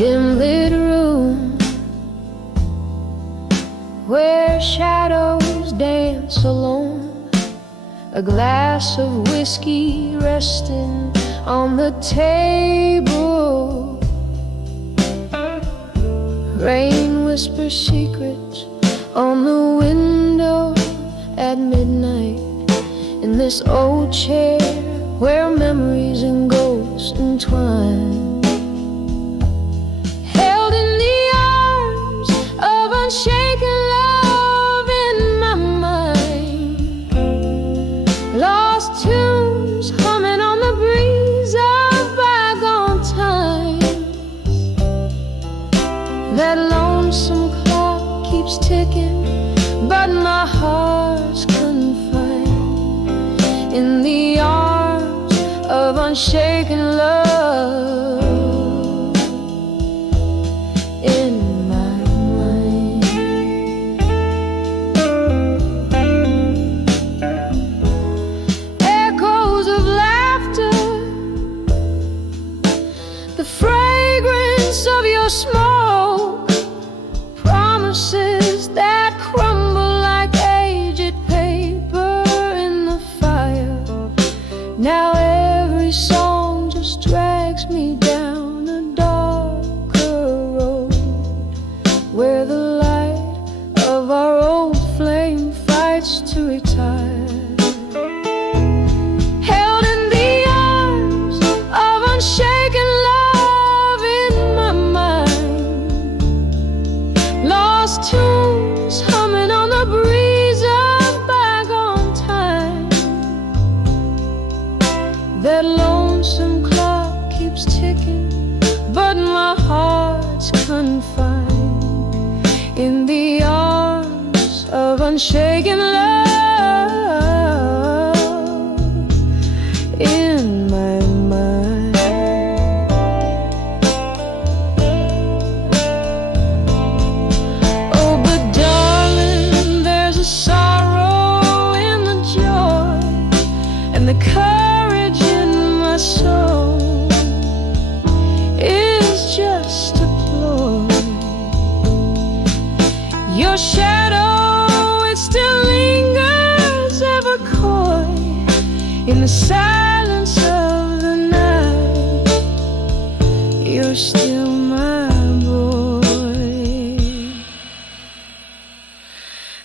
dim lit room where shadows dance alone, a glass of whiskey resting on the table. Rain whispers secrets on the window at midnight, in this old chair where memories and ghosts entwine, held in the arms of unshaken love in my mind. Lost tunes humming on the breeze of bygone time. That lonesome clock keeps ticking, but my heart's confined in the arms of unshaken love in my mind. Echoes of laughter, the fragrance of your smoke, promises that crumble like aged paper in the fire. Now every song just drags me down a darker road, where the light of our old flame fights to retire. Held in the arms of unshaken love in my mind. Lost tunes humming on the breeze of bygone time. That lonesome clock keeps ticking, but my heart's confined in the arms of unshaken love in my mind. Oh, but darling, there's a sorrow in the joy and the courage in my soul is just a ploy. Your shadow, it still lingers ever coy in the silence of the night. You're still my boy,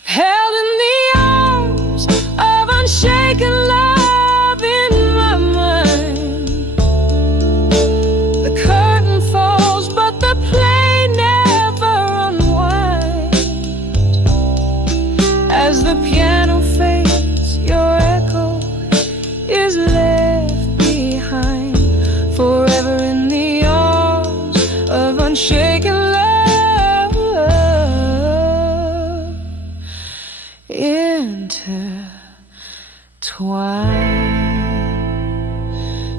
held in the arms of unshaken love in my mind. The curtain falls, but the play never unwinds. As the piano fades, your echo is left behind, forever in the arms of unshaken love intertwined,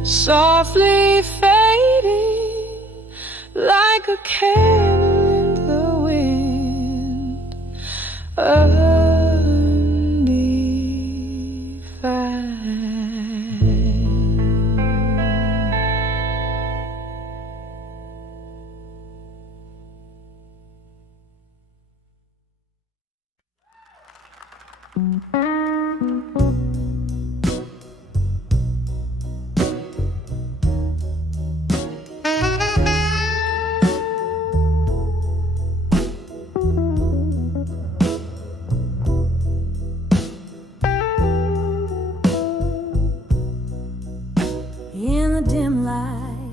softly fading like a candle in the wind, In the dim light,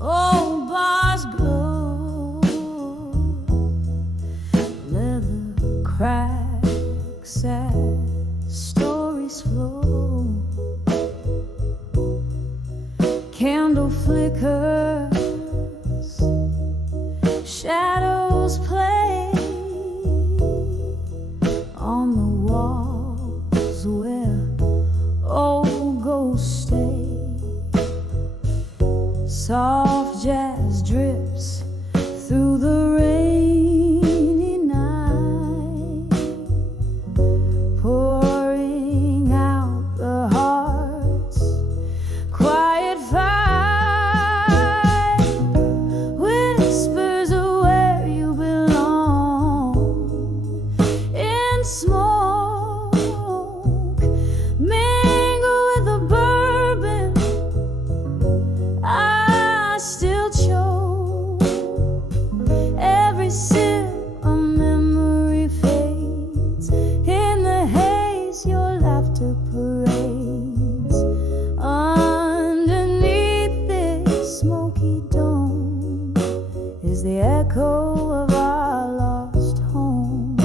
old bars glow, leather cracks, sad stories flow, candle flickers, shadows play on the walls where old ghosts stay. Soft jazz drips through the rainy night, pouring out the heart's quiet fight. the echo of our lost home.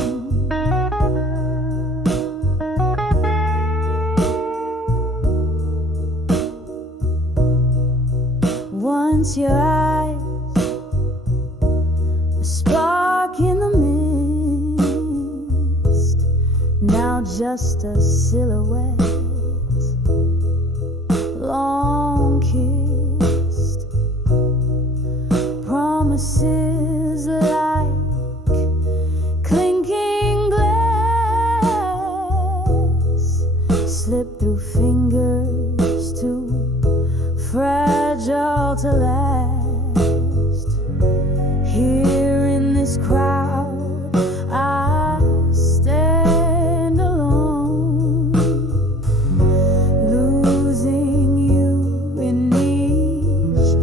Once your eyes, a spark in the mist, now just a silhouette, long kissed. Promises like clinking glass slip through fingers too fragile to last. Here in this crowd I stand alone, losing you in each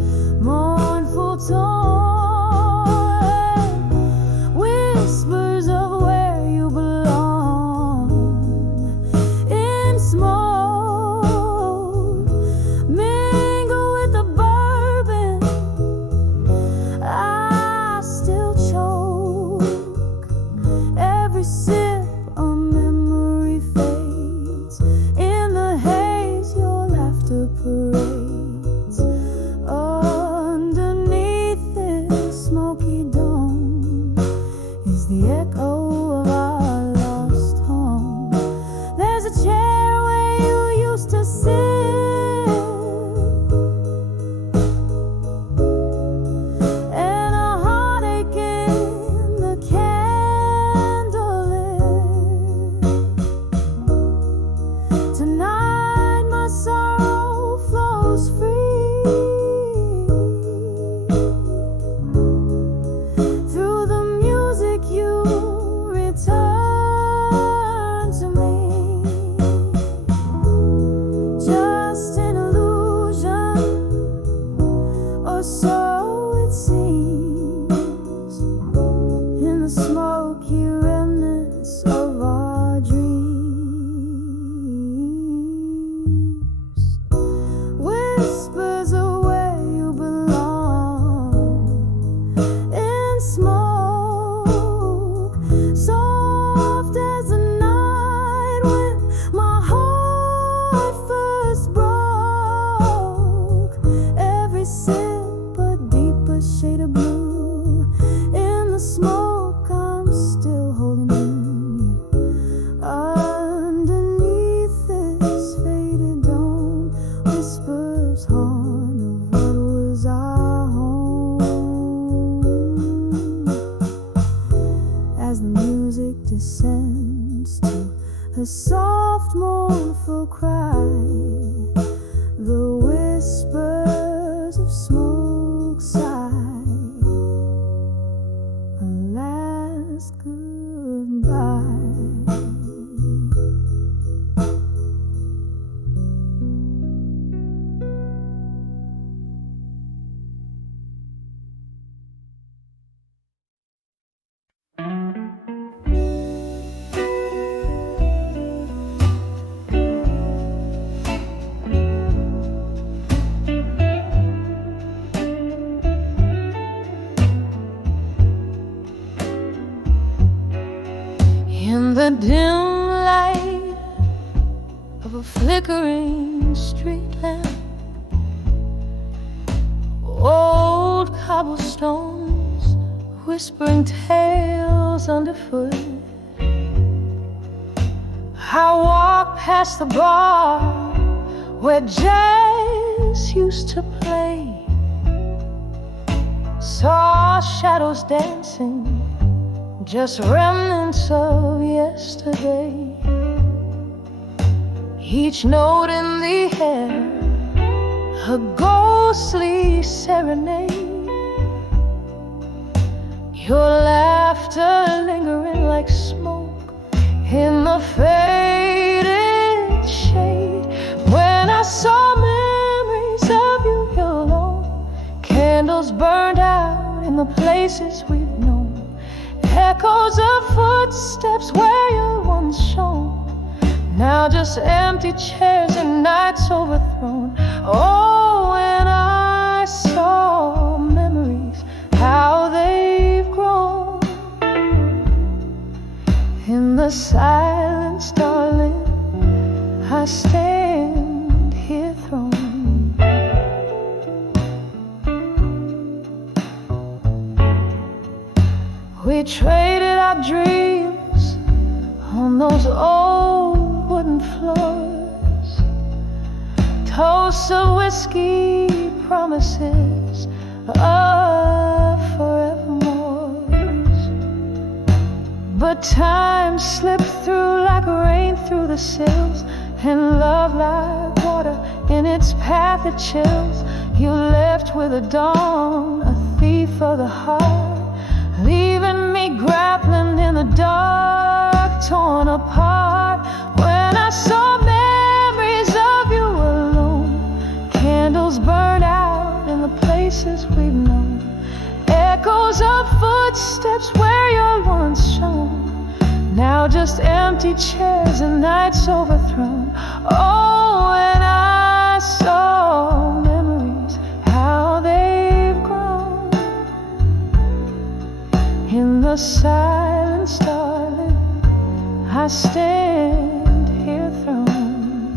mournful tone. Whispers of where you belong in smoke, mingle with the bourbon. I still choke. Every sip a memory fades in the haze. Your laughter parades underneath this smoky dome is the echo of our lost home. There's a chair where you used to sit, and a heartache in the candlelit. Tonight my sorrow flows free through the music. You return to me, just an illusion, or so it seems, in the smoky remnants of our dreams. Whispers of where you belong in smoke, soft as the night when my heart first broke. Every sip a deeper shade of blue. In the smoke I'm still holding you underneath this faded dome. Whispers haunt of what was our home. As the music descends to a soft mournful cry, the whispers of smoke sigh a last goodbye. In the dim light of a flickering street lamp, old cobblestones whispering tales underfoot, I walk past the bar where jazz used to play, saw shadows dancing, just remnants of yesterday. Each note in the air, a ghostly serenade. Your laughter lingering like smoke in the faded shade. When I saw memories of you, you're alone. Candles burned out in the places we've known. Echoes of footsteps where you once shone. Now just empty chairs and nights overthrown. Oh, when I saw memories, how they the silence, darling, I stand here thrown. We traded our dreams on those old wooden floors, toasts of whiskey, promises of forevermores. But time slipped through like rain through the sills, and love like water in its path it chills. You left with a dawn, a thief of the heart, leaving me grappling in the dark, torn apart. When I saw memories of you alone, candles burned out in the places we've known, echoes of footsteps where you're once shone, now just empty chairs and nights overthrown. Oh, and I saw memories, how they've grown. In the silence, darling, I stand here thrown.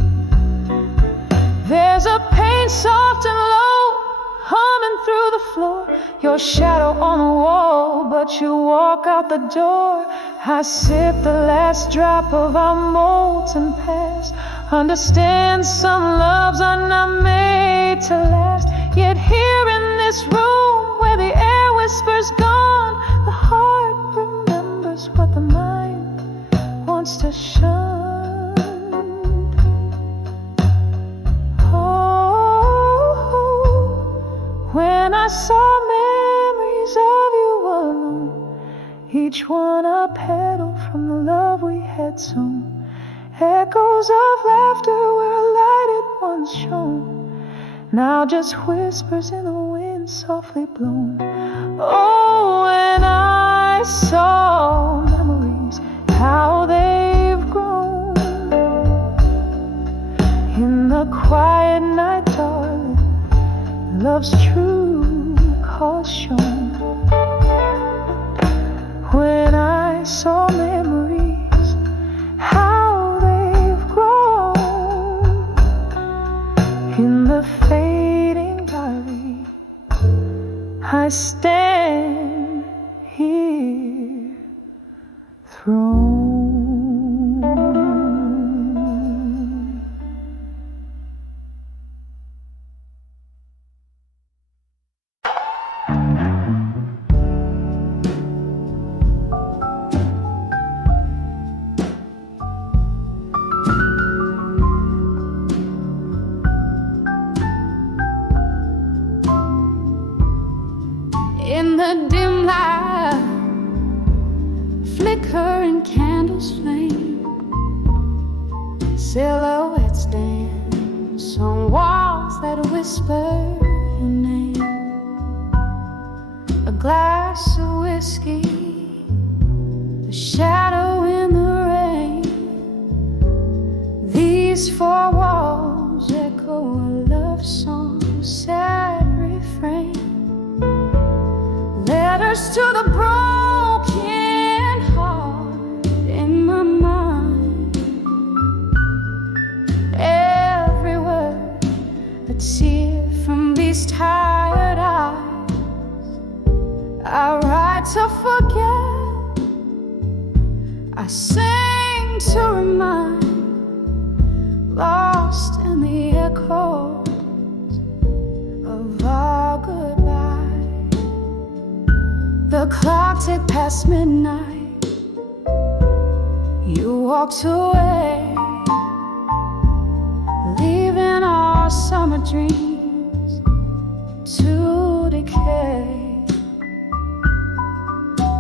There's a pain soft and low, humming through the floor, your shadow on the wall, but you walk out the door. I sip the last drop of our molten past, understand some loves are not made to last. Yet here in this room where the air whispers gone, the heart remembers what the mind wants to shun. Oh, when I saw memories of you alone, each one a petal from the love we had sown, echoes of laughter where a light had once shone, now just whispers in the wind softly blown. Oh, and I saw memories, how they've grown. In the quiet night, darling, love's true cause shown. When I saw memories, how they've grown. In the fading darling, I stand here thrown. In the dim light, flickering candles flame, silhouettes dance on walls that whisper your name. A glass of whiskey, a shadow in the rain. These four walls echo a love song, sad refrain. Letters to the broken heart in my mind. Every word a tear from these tired eyes. I write to forget, I sing to remind, lost in the echoes of our goodbye. The clock ticked past midnight, you walked away, leaving our summer dreams to decay.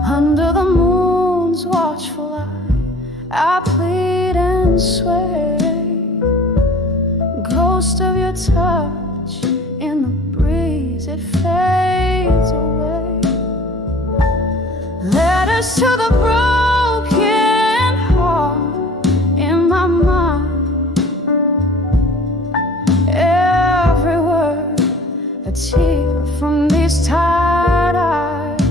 Under the moon's watchful eye, I plead and sway, ghost of your touch in the breeze, it fades away. Letters to the broken heart in my mind. Every word a tear from these tired eyes.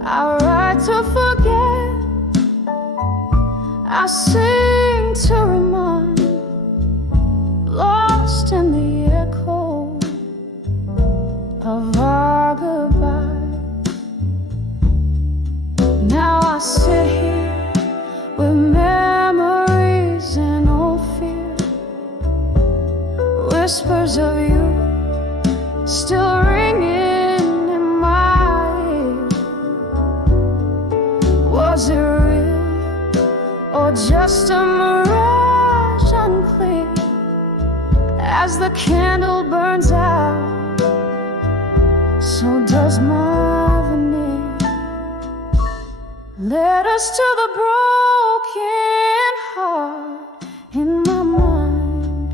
I write to forget, sing to remind, lost in the echo of our goodbye. Now I sit here with memories and old fear, whispers of you still ringing in my ear. Was it real or just a mirage unclear? As the candle burns out, so does my veneer. Led us to the broken heart in my mind,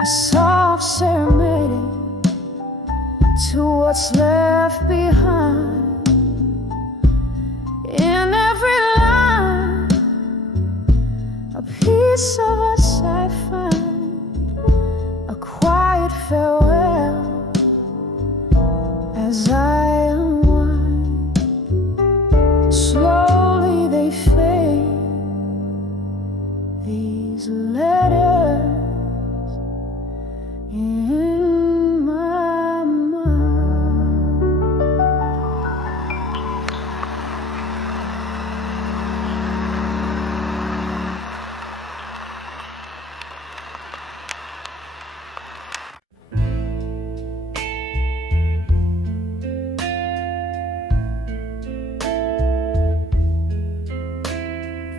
a soft serenade to what's left behind. In every line, a piece of us I find, a quiet farewell as I unwind. Slowly they fade, these letters in my mind.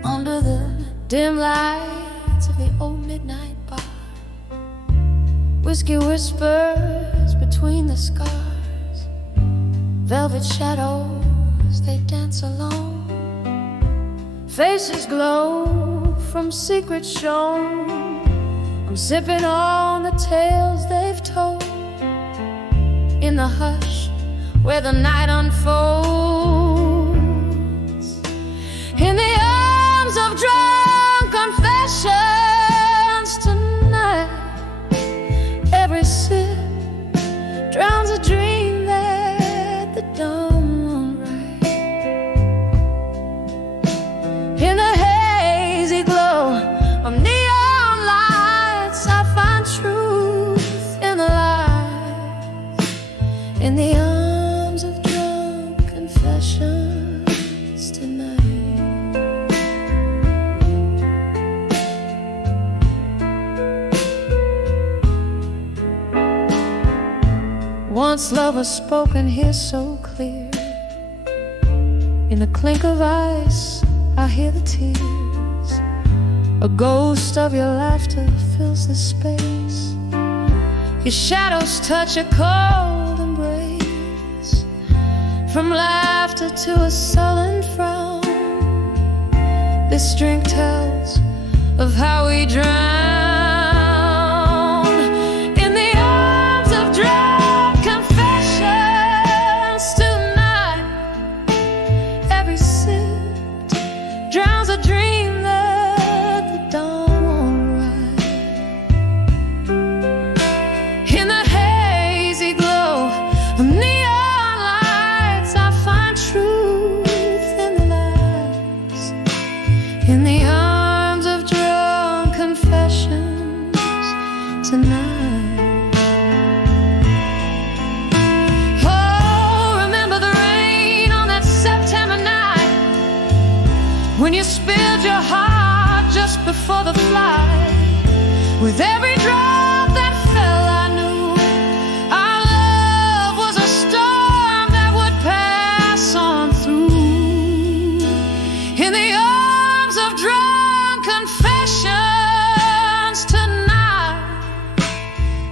Under the dim lights of the old midnight bar, whiskey whispers between the scars, velvet shadows, they dance alone. Faces glow from secrets shown. I'm sipping on the tales they've told. In the hush where the night unfolds, in the arms of drunk confessions tonight. Every sip drowns a dream that the dawn won't write. In the hazy glow of neon lights, I find truth in the lies. In the arms of drunk confessions tonight. Once love was spoken here so clear. In the clink of ice, I hear the tears. A ghost of your laughter fills the space. Your shadows touch a cold embrace. From laughter to a sullen frown, this drink tells of how we drown. In the arms of drunk confessions tonight. Every sip drowns a dream that the dawn won't write. In the hazy glow of neon lights, I find truth in the lies. In the arms of drunk confessions tonight. Oh, remember the rain on that September night, when you spilled your heart just before the flight. With every drop that fell, I knew our love was a storm that would pass on through. In the arms of drunk confessions tonight.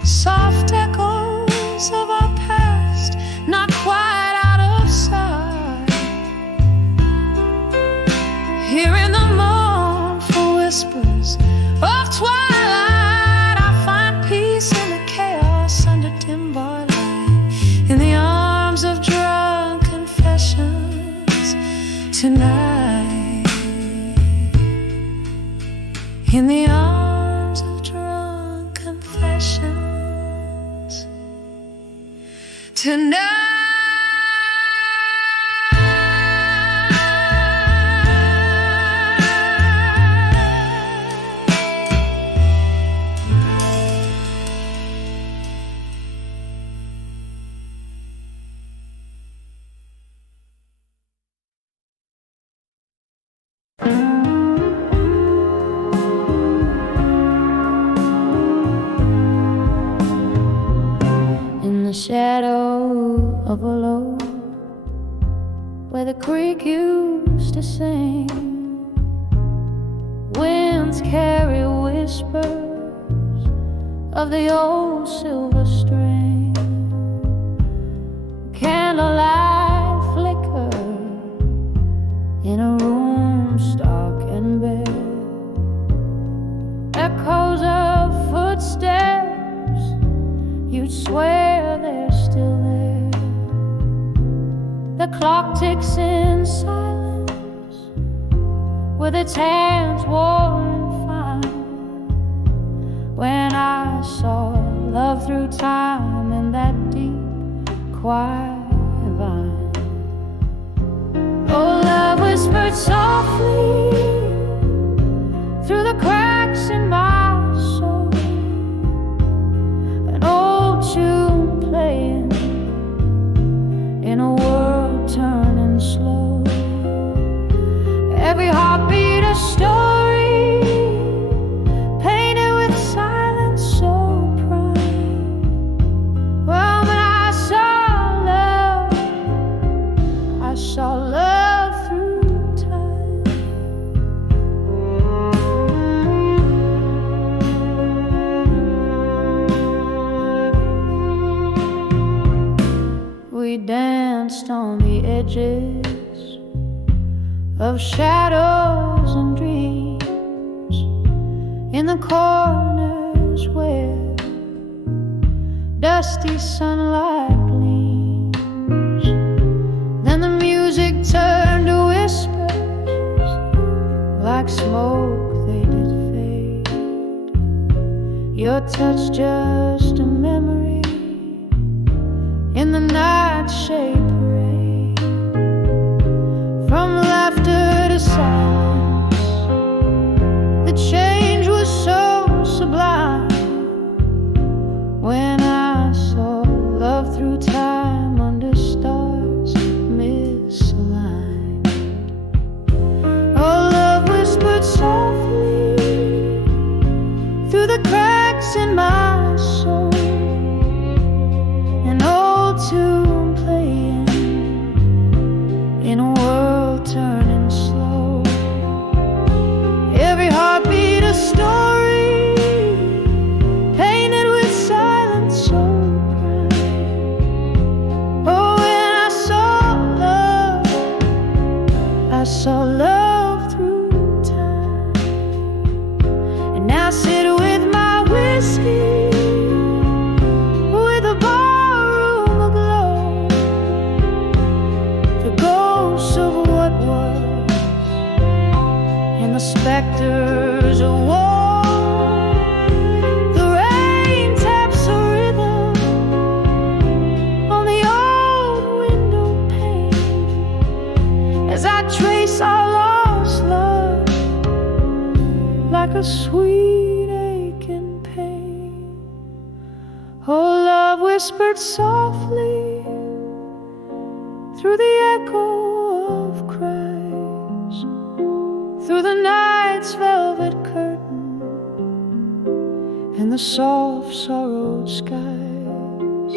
Soft echoes of our past, not quite out of sight. Hearing the mournful whispers of twilight, I find peace in the chaos under dim bar light. In the arms of drunk confessions tonight. In the arms of drunk confessions tonight. the shadow of a low where the creek used to sing. Winds carry whispers of the old silver string. Candlelight flicker in a room stark and bare. Echoes of footsteps, you'd swear they're still there. The clock ticks in silence with its hands worn and fine. When I saw love through time in that deep, quiet vine. Oh, love whispered softly through the cracks in my soul, an old tune playing in a world turning slow. Every heartbeat a story, painted with silence so prime. Well, when I saw love through time. We danced on the edges of shadows and dreams, in the corners where dusty sunlight gleams. Then the music turned to whispers, like smoke they did fade. Your touch just a memory in the nightshade parade. From laughter to silence, the change was so sublime. When I saw love through time under stars misaligned. Oh, love whispered softly through the cracks in my soul, an old tune playing in a world turning slow. Every heartbeat a story, painted with silence so bright. Oh, when I saw love through time. And now sit with my whiskey, with a barroom aglow, the ghosts of what was and the specters of war. The rain taps a rhythm on the old window pane as I trace our lost love like a sweet aching pain. Oh, love whispered softly through the echo of cries, through the night's velvet curtain and the soft sorrowed skies.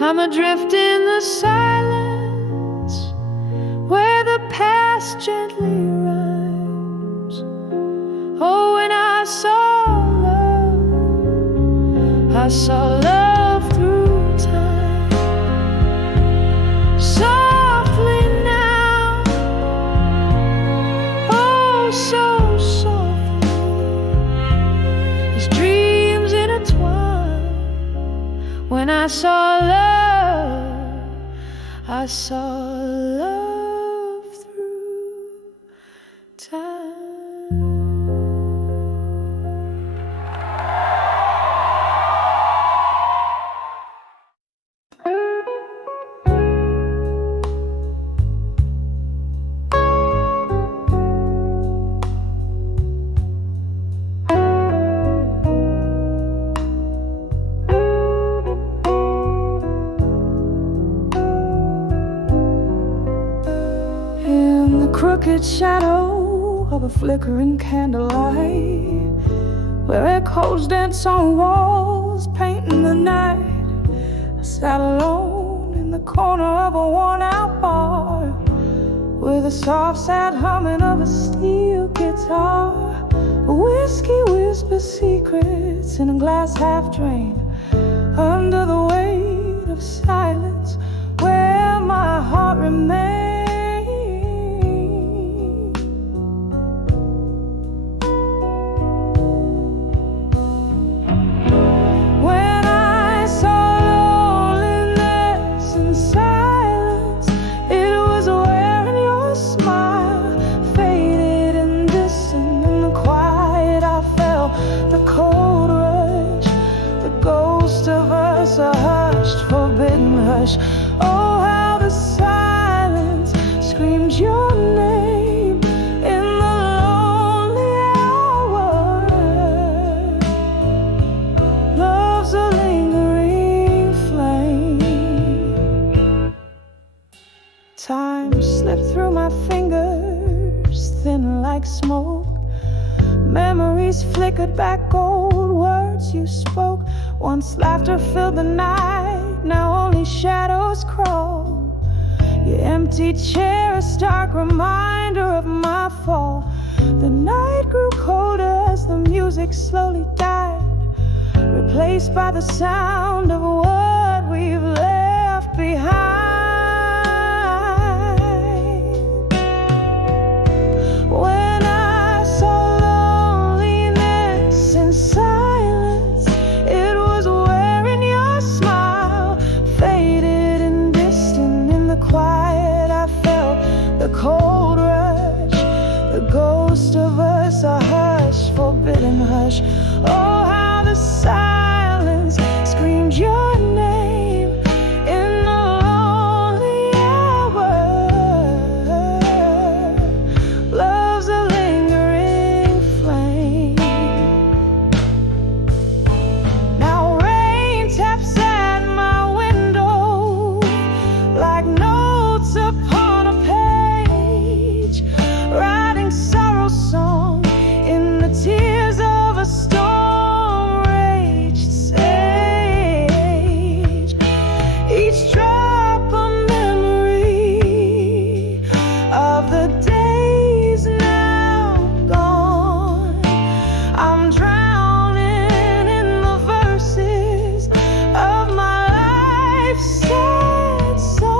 I'm adrift in the silence where the past gently rhymes. Oh, when I saw love through time. Softly now, oh so softly, these dreams intertwine. When I saw love through time. Crooked shadow of a flickering candlelight, where echoes dance on walls, painting the night sat alone in the corner of a worn-out bar with a soft, sad humming of a steel guitar. Whiskey whispers secrets in a glass half drained under the weight of silence where my heart remains. Oh, how the silence screams your name in the lonely hour. Love's a lingering flame. Time slipped through my fingers, thin like smoke. Memories flickered back, old words you spoke. Once laughter filled the night, now only shadows crawl. Your empty chair, a stark reminder of my fall. The night grew colder as the music slowly died, replaced by the sound of what we've left behind. When I saw loneliness in silence, it was wearing your smile, faded and distant in the quiet. I felt the cold rush, the ghost of us, a hush, forbidden hush. Oh, how the silence screamed your name in the lonely hour. Love's a lingering flame. Now rain taps at my window like notes upon a page, writing sorrow song in the tears of a storm-raged sage. Each drop a memory of the days now gone. I'm drowning in the verses of my life's sad song.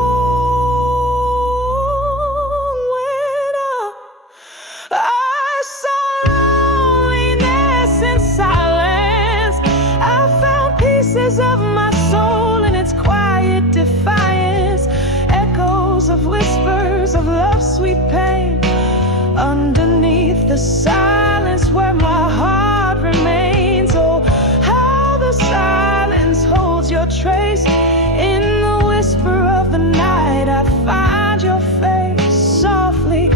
When I saw loneliness in silence, I found pieces of my soul in its quiet defiance, echoes of whispers of love's sweet pain. Underneath the silence where my heart remains, oh, how the silence holds your trace. In the whisper of the night, I find your face softly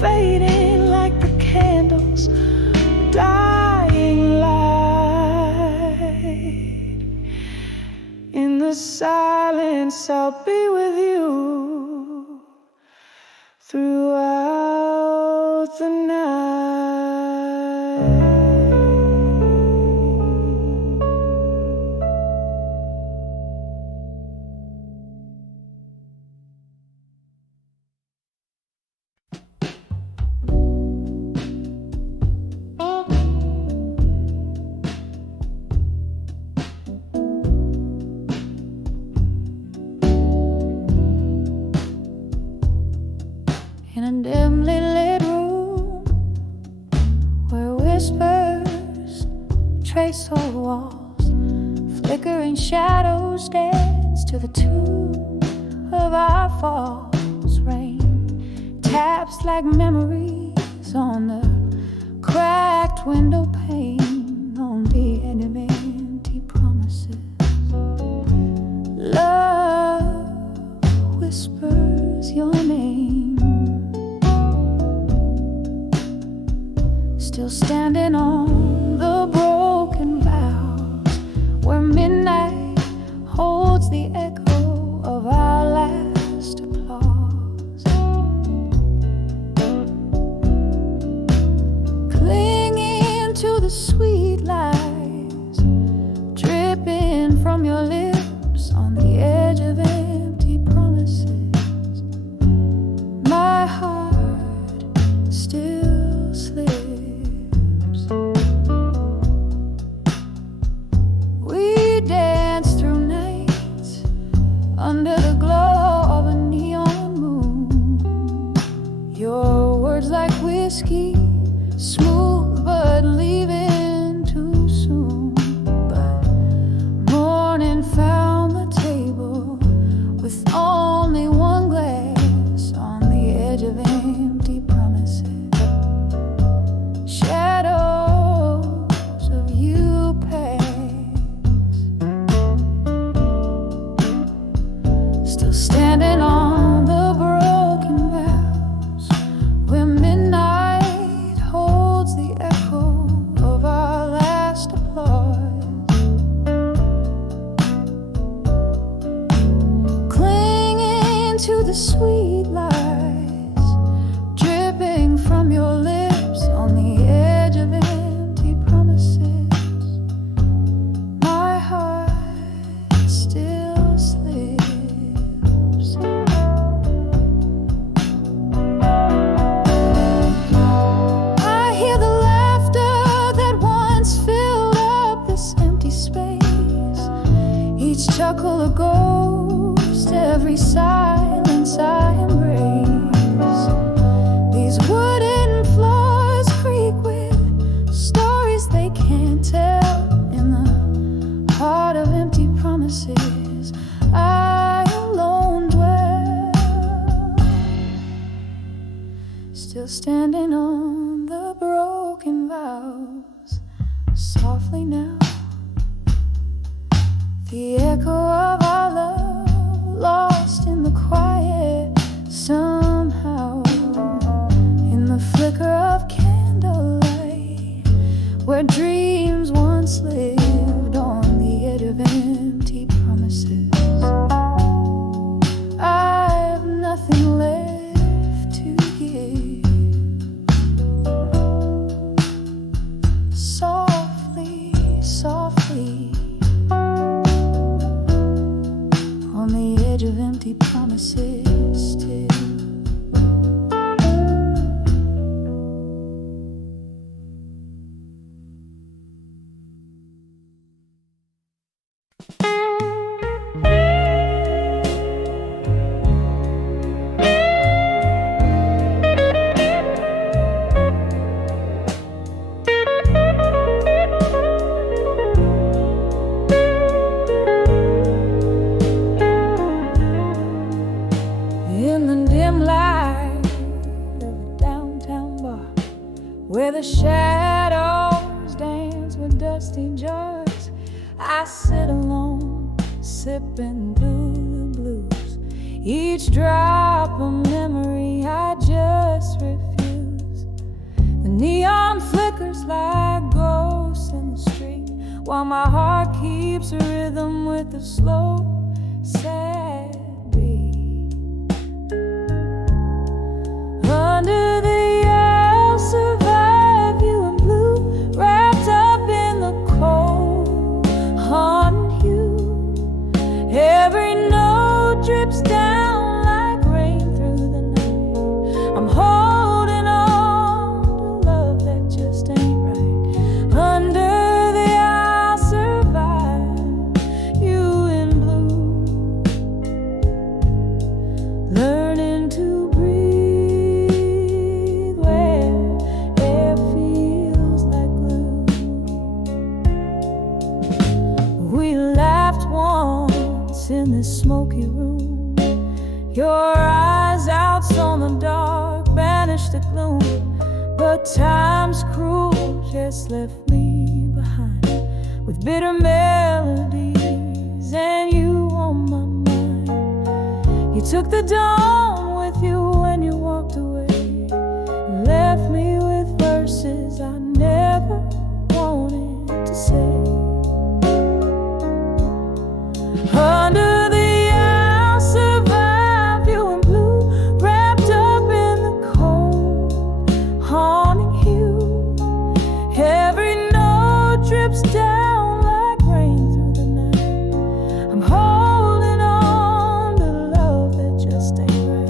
fading like the candles, dying light. In the silence, I'll be with you throughout the night. In a dimly lit room where whispers trace old walls, flickering shadows dance to the tune of our falls. Rain taps like memories on the cracked window pane, on the empty promises. Love whispers your name, still standing on the broken vows where midnight holds the echo of our last applause. Clinging to the sweet lies dripping from your lips on the under the glow of a neon moon. Your words like whiskey, smooth but leaving too soon. But morning found the table with only one glass on the edge of empty promises. Shadows of you pass, still standing on the broken vows where midnight holds the echo of our last applause. Clinging to the sweet lies dripping from your lips on the edge of empty promises. My heart still slips. I hear the laughter that once filled up this empty space. Each chuckle a ghost, every silence I embrace. These wooden floors creak with stories they can't tell. In the heart of empty promises, I alone dwell. Still standing on the broken vows, softly now, the echo of our love lost in the quiet somehow. In the flicker of candlelight, where dreams once lived on the edge of empty promises. I have nothing left to give. Softly, softly, on the edge of empty promises still. In the dim light of a downtown bar, where the shadows dance with dusty jars, I sit alone, sipping through the blues. Each drop a memory I just refuse. The neon flickers like ghosts in the street, while my heart keeps a rhythm with the slow, sad beat. Under the I'll survive you in blue, wrapped up in the cold, haunting you. Every note drips down like rain through the night. I'm holding on to love that just ain't right. Under the I'll survive you in blue, learning to breathe where air feels like glue. We laughed once in this smoky room. Your eyes out on the dark banished the gloom. But time's cruel just left me behind with bitter melodies and you on my mind. You took the dawn with you when you walked away, and left me with verses I never wanted to say. Under the I'll survive you in blue, wrapped up in the cold, haunting you. Every note drips down like rain through the night. I'm holding on to love that just ain't right.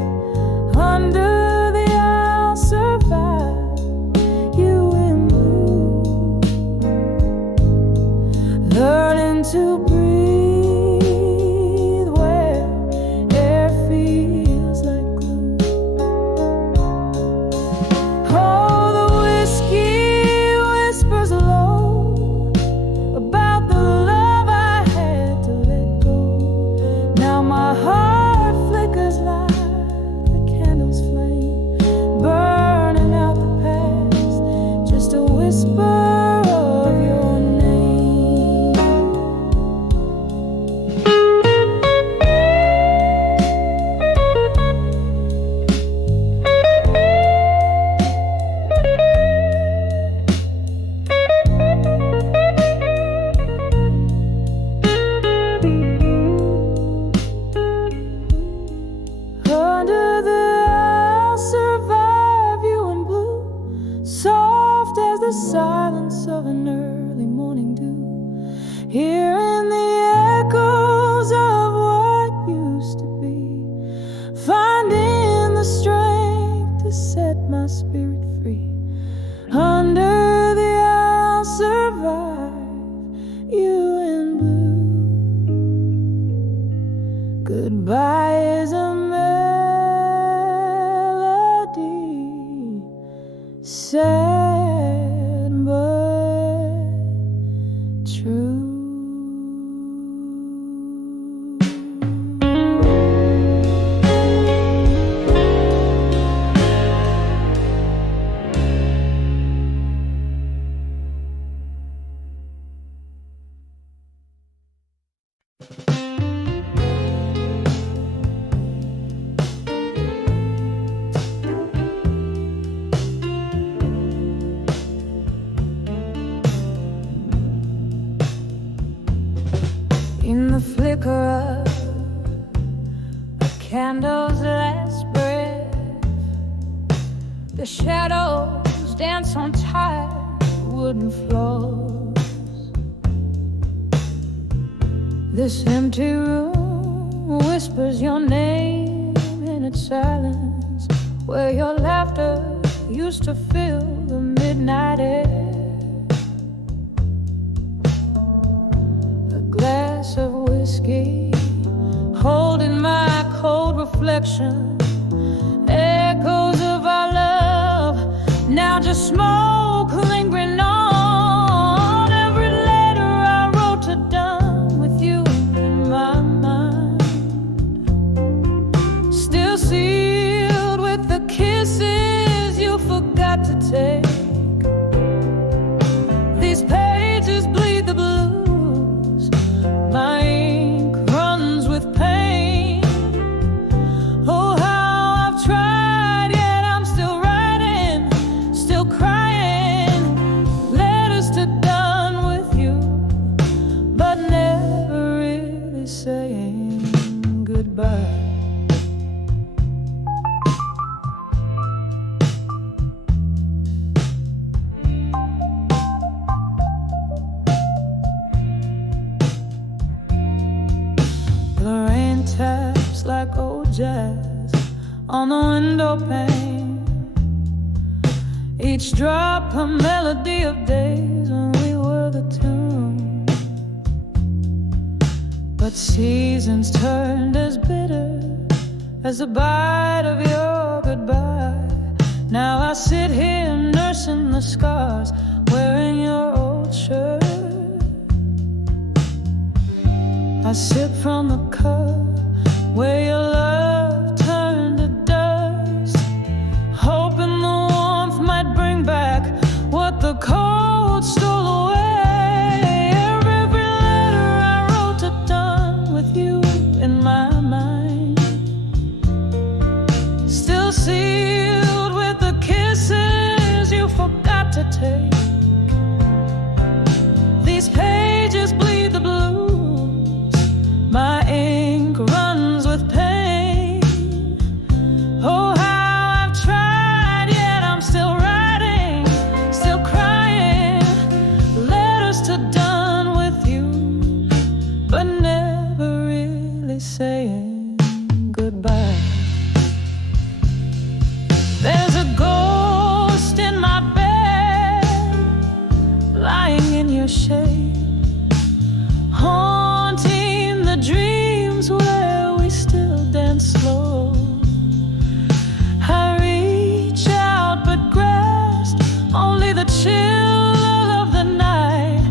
Goodbye is a melody, sad but true. In the flicker of a candle's last breath, the shadows dance on tired wooden floors. This empty room whispers your name in its silence, where your laughter used to fill the midnight air. Glass of whiskey, holding my cold reflection, echoes of our love, now just smoke lingering on. Every letter I wrote to done with you in my mind, still sealed with the kisses you forgot to take. These pages bleed the blue, my ink runs with pain. Oh, how I've tried, yet I'm still writing, still crying. Letters to done with you, but never really saying goodbye. Taps like old jazz on the window pane, each drop a melody of days when we were the tune. But seasons turned as bitter as the bite of your goodbye. Now I sit here nursing the scars, wearing your old shirt. I sip from the cup where your love turned to dust, hoping the warmth might bring back what the cold stole away. Every letter I wrote to done with you in my mind, still sealed with the kisses you forgot to take. These pages bleed the blues, my ink runs with pain. Oh, how I've tried, yet I'm still writing, still crying. Letters to done with you, but never really saying goodbye. There's a ghost in my bed, lying in your shade, haunting the dreams where we still dance slow. I reach out but grasp only the chill of the night.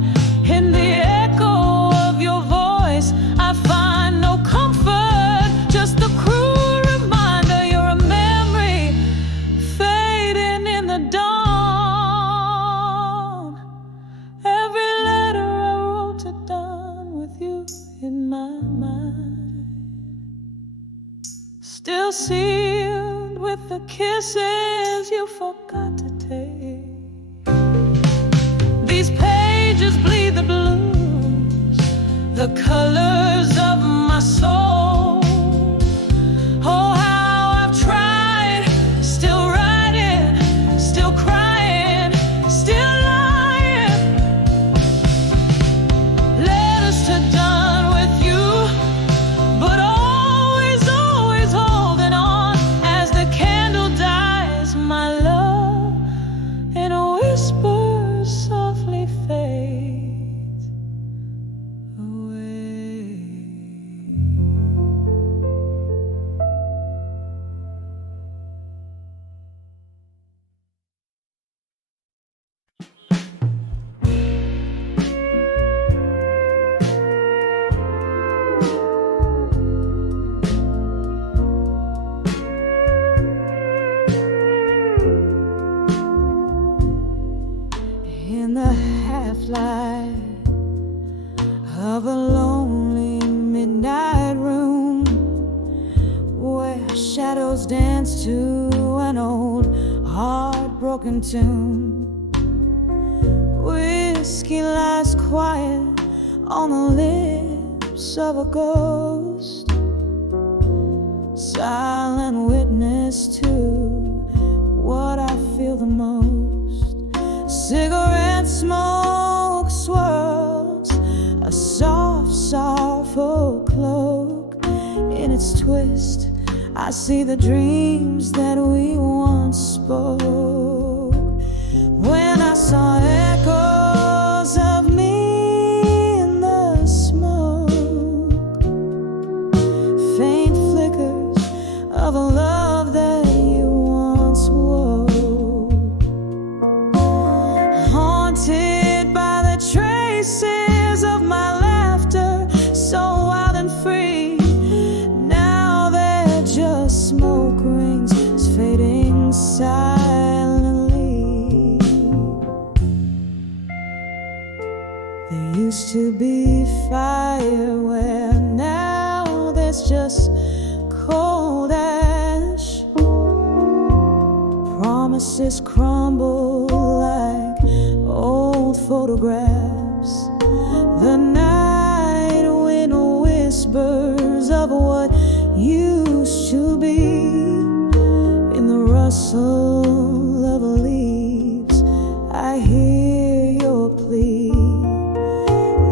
In the echo of your voice I find no comfort, just the cruel reminder you're a memory fading in the dawn. Every letter I wrote to done with you in my mind, still sealed with the kisses you forgot to take. These pages bleed the blues, the colors of my soul. Oh, how I've tried, still writing, still crying, still lying. Letters to done with you, but always, always holding on as the candle dies, my love, in a whisper softly fades away. girls dance to an old heartbroken tune. Whiskey lies quiet on the lips of a ghost, silent witness to what I feel the most. Cigarette smoke swirls a soft, sorrowful cloak. In its twist, I see the dreams that we once spoke. When I saw echoes of me in the smoke, faint flickers of a love that you once wore, haunted by the traces of my laughter, so wild and free. Now they're just smoke rings fading silently. There used to be fire where now there's just cold ash. Promises crumble like old photographs. The night wind whispers of what used to be. In the rustle of leaves, I hear your plea.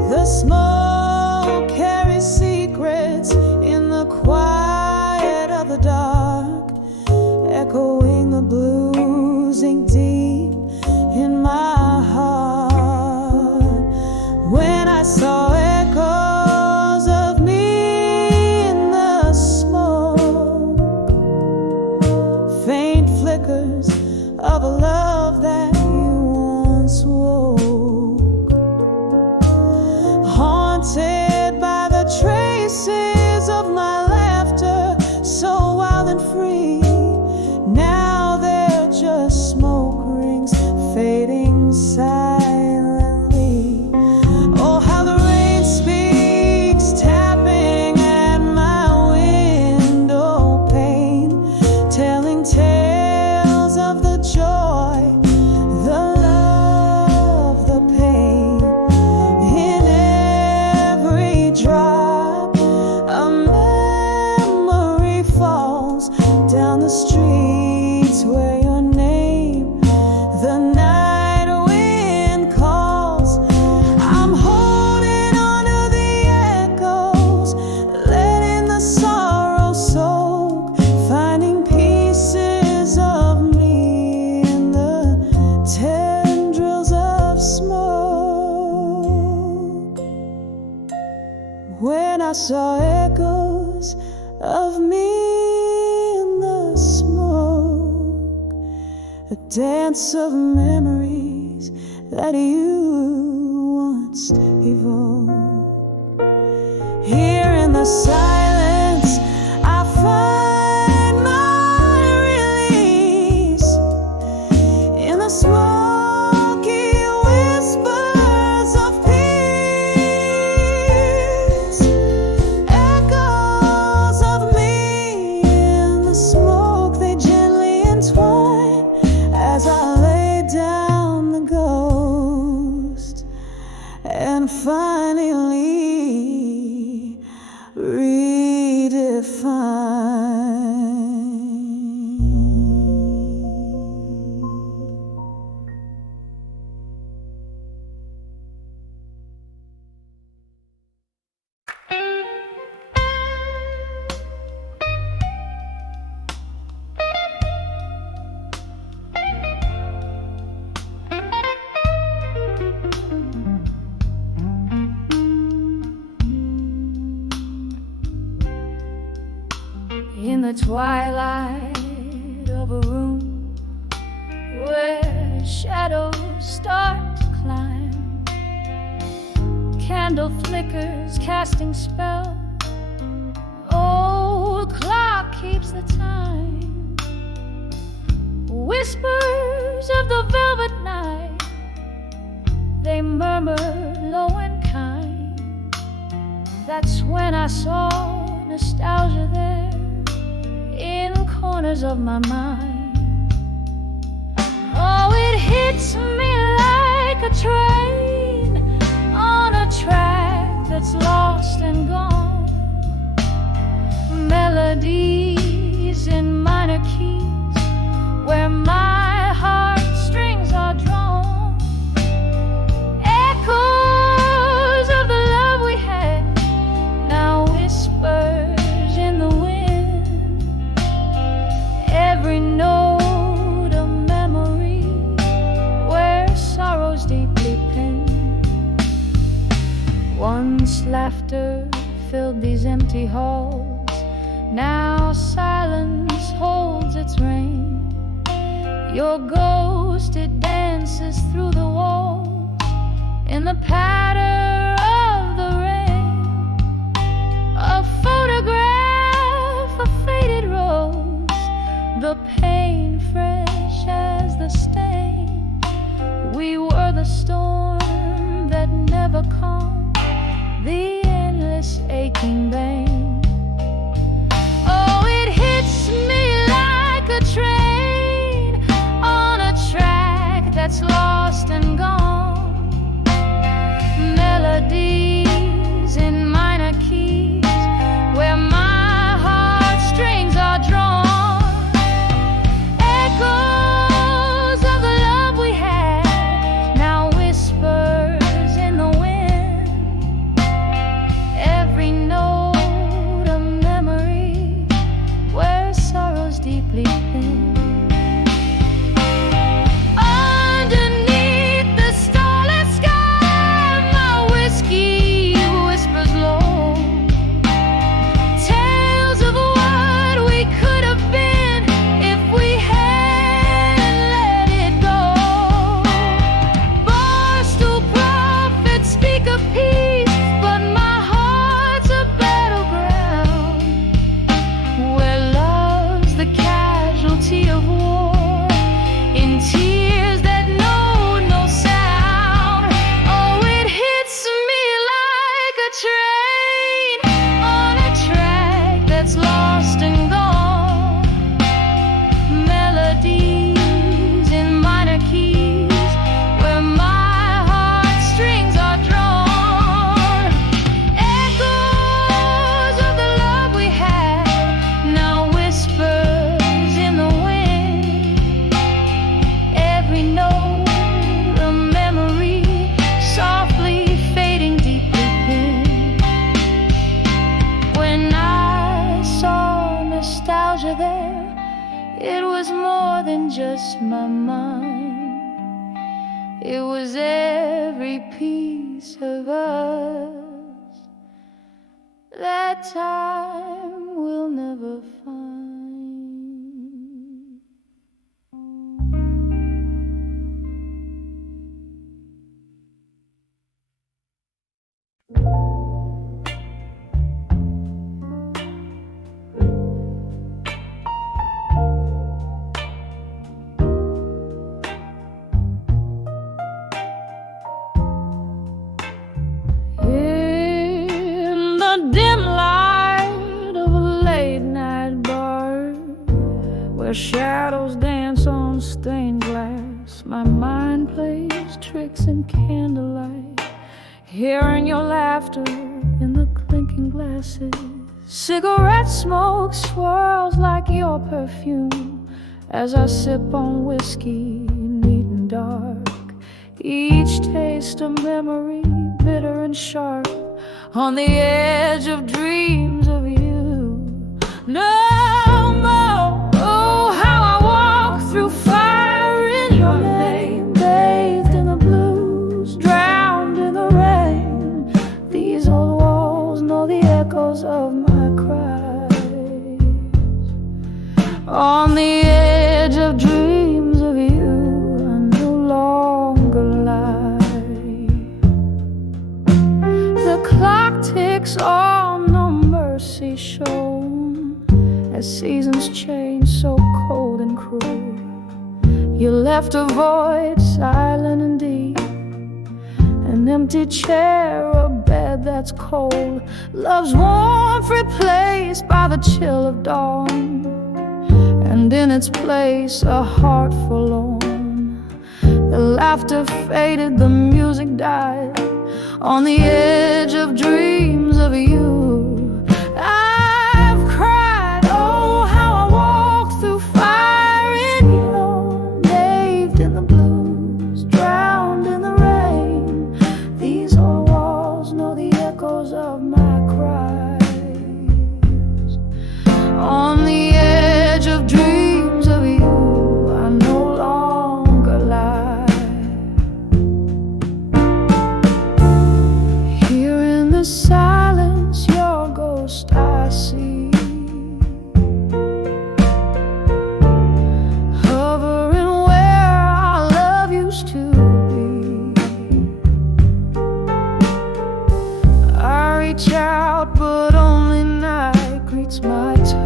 The smoke carries secrets in the quiet of the dark, echoing the blues ink deep in my heart. When I saw echoes of me in the smoke, faint flickers of a love that you once woke, haunted by the traces of my laughter, so wild and free. Now they're just smoke rings fading silently. Oh, how the rain speaks, tapping at my window pane, telling tales of the joy, the love, the pain. In every drop, a memory falls down the streets where your name, the night wind calls. I'm holding on to the echoes, letting the sorrow soak, finding pieces of me in the tendrils of smoke. When I saw echoes of me in the smoke, a dance of memories that you once evoked. Here in the silence, I find my release. In the smoky whispers of peace, echoes of me in the smoke, they gently entwine as I lay down the ghost and finally redefine. In the twilight of a room where shadows start to climb, candle flickers casting spell, old clock keeps the time. Whispers of the velvet night, they murmur low and kind. That's when I saw nostalgia there in corner corners of my mind. Oh, it hits me like a train on a track that's lost and gone. Melodies in minor keys where my heartstrings are drawn. Echoes of the love we had, now whispers in the wind. Every note a memory where sorrow's deeply pinned. Once laughter filled these empty halls, now silence holds its reign. Your ghost, it dances through the walls in the patter of the rain. A photograph, a faded rose, the pain fresh as the stain. We were the storm that never calmed, the endless aching vein. Oh, it hits me like a train on a track that's lost and gone. Melodies in minor keys where my heartstrings are drawn. Echoes of the love we had, now whispers in the wind. Every note a memory where sorrow's deeply pinned. Underneath the starlit sky, my whiskey whispers low. Tales of what we could have been if we hadn't let it go. Barstool prophets speak of peace, but my heart's a battleground where love's the casualty of war, in tears that know no sound. Oh, it hits me like a train on a track that's lost and gone. Melodies in minor keys where my heartstrings are drawn. Echoes of the love we had, now whispers in the wind. Every note a memory softly fading, deeply pinned. When I saw nostalgia there, it was more than just my mind. It was every piece of us that time will never find. In the dim light of a late night bar, where shadows dance on stained glass, my mind plays tricks in candlelight, hearing your laughter in the clinking glasses. Cigarette smoke swirls like your perfume as I sip on whiskey, neat and dark. Each taste a memory, bitter and sharp, on the edge of dreams of you. No more. Oh, how I walk through fire in your name, bathed in the blues, drowned in the rain. These old walls know the echoes of my cries. On the edge of dreams of you, I no longer lie. The clock ticks on, no mercy shown, as seasons change so cold and cruel. You left a void, silent and deep, an empty chair, a bed that's cold, love's warmth replaced by the chill of dawn. And found in its place a heart forlorn. The laughter faded, the music died. On the edge of dreams of you, I've cried. Oh, how I walked through fire in neon, bathed in the blues, drowned in the rain. These old walls know the echoes of my cries. On the edge of dreams of you, I no longer lie. Here in the silence, your ghost I see, hovering where our love used to be. I reach out, but only night greets my touch.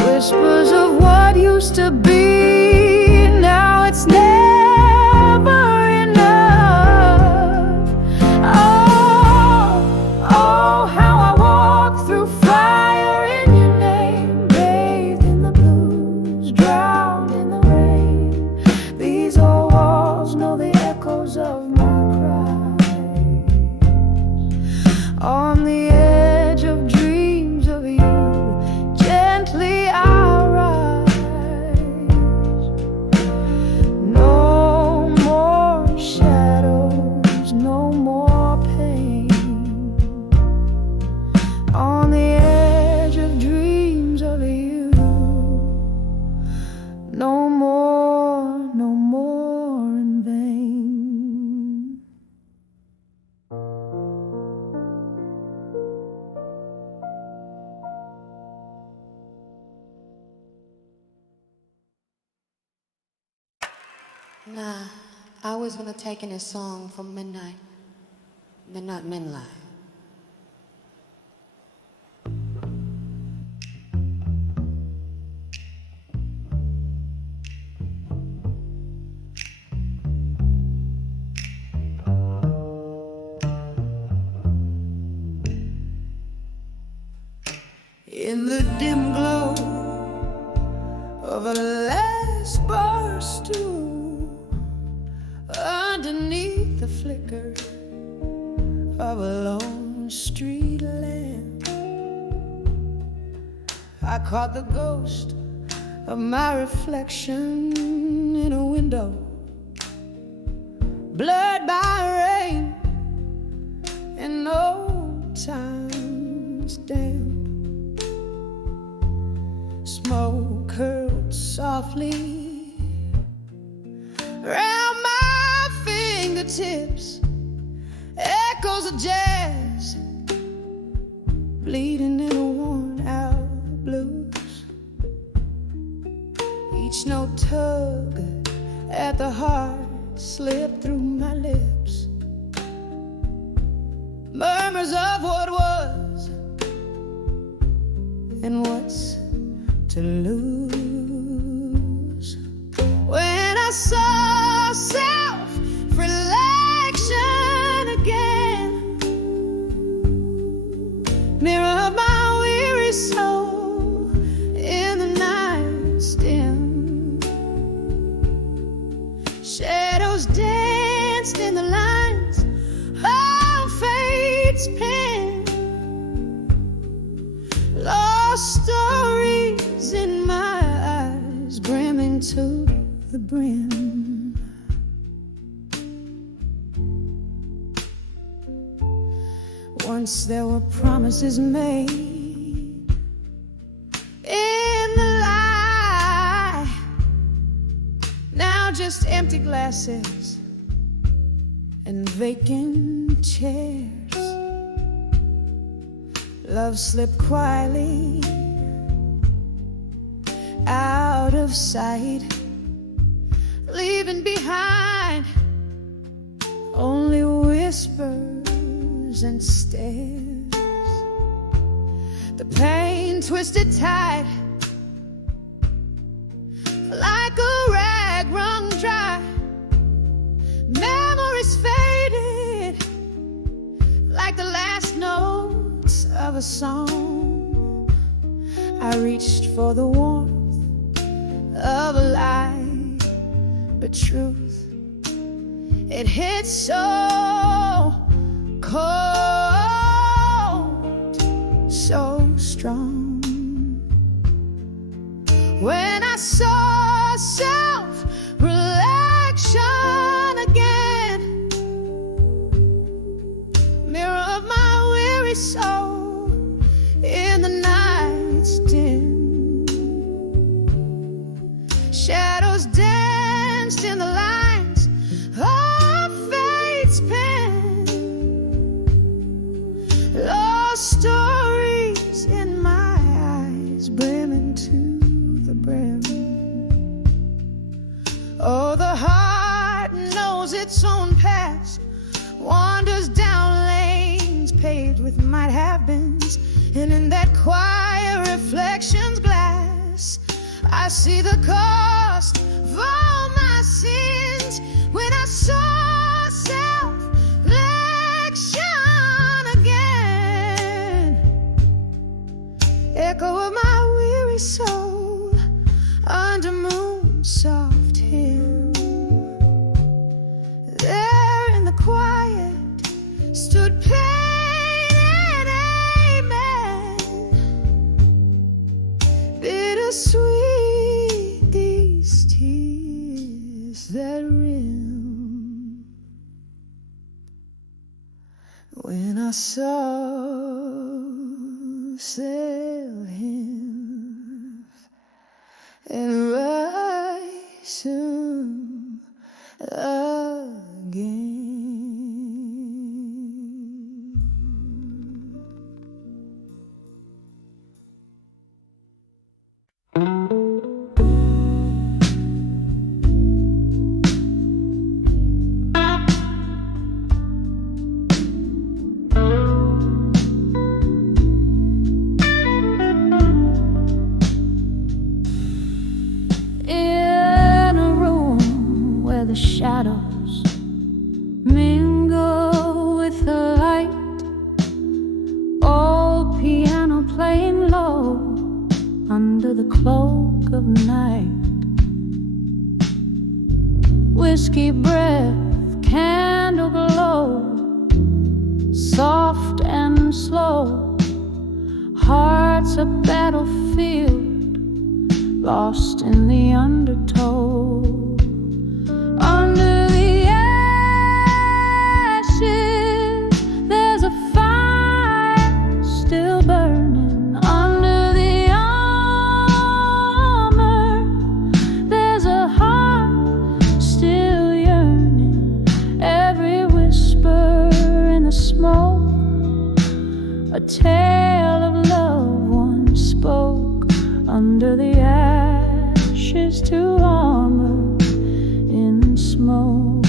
Whispers of what used to be, now it's never enough. Oh, oh, how I walk through fire in your name, bathed in the blues, drowned in the rain. These old walls know the echoes of my cries. On the edge of dreams of you, gently I rise. No more shadows, no more pain. On the edge of dreams of you, no more in vain. Nah, I always want to take in a song from midnight midnight. In the dim glow of a last bar stool, underneath the flicker of a lone street lamp, I caught the ghost of my reflection in a window, blurred by rain and old time's damp. Smoke curled softly round my fingertips, echoes of jazz bleeding in a worn-out blues. Each note tug at the heart slipped through my lips, murmurs of what was and what's to lose. When I saw self-reflection again, mirror of my weary soul in the night's dim, shadows danced in the lines of fate's pen, lost stories in my eyes, brimming to the brim. Once there were promises made in the light, now just empty glasses and vacant chairs. Love slipped quietly out of sight, leaving behind only whispers and stares. The pain twisted tight like a rag wrung dry. Memories faded like the last notes of a song. I reached for the warmth of a lie, but truth, it hit so cold, so strong. When I saw self-reflection again, mirror of my weary soul in the night's dim, shadows danced in the lines of fate's pen, lost stories in my eyes brimming to the brim. Oh, the heart knows its own past, wanders down lanes paved with might have beens, and in that quiet reflection's glass I see the cost of all my sins. When I saw self-reflection again, echo of my weary soul under moon's soft hymn, there in the quiet stood pain and amen, bittersweet these tears that rim. When I saw sail him and rise him again. In a room where the shadows mingle with the light, old piano playing low under the cloak of night, whiskey breath, candle glow, soft and slow, hearts a battlefield lost in the undertow. Under the ashes, there's a fire still burning. Under the armor, there's a heart still yearning. Every whisper in the smoke, a tale of love once spoke. Under the ashes to armor in smoke.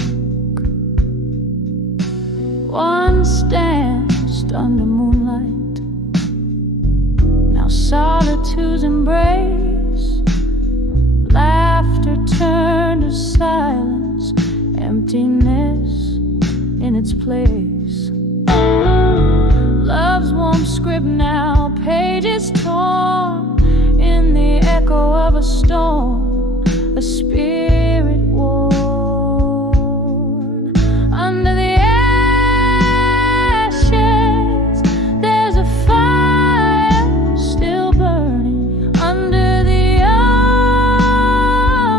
Once danced under moonlight, now solitude's embrace. Laughter turned to silence, emptiness in its place. Love's warm script now, pages torn in the echo of a storm, a spirit worn. Under the ashes, there's a fire still burning. Under the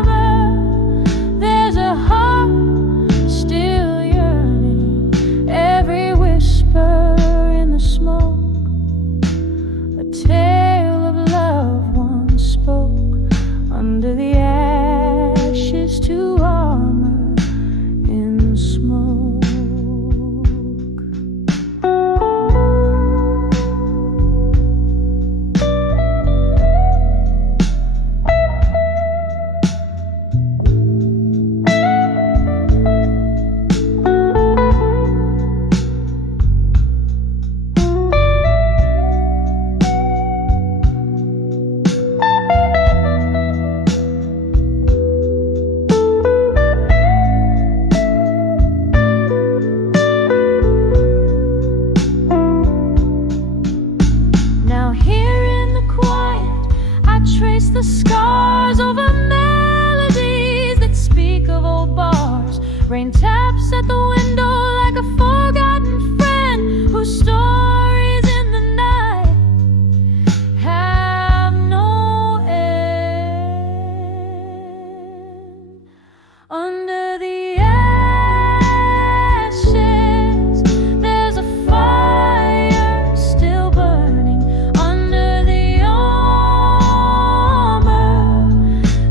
armor, there's a heart still yearning. Every whisper in the smoke, a tale of love once spoke. Under the ashes the scars over melodies that speak of old bars. Rain taps at the window like a forgotten friend whose stories in the night have no end. Under the ashes, there's a fire still burning. Under the armor,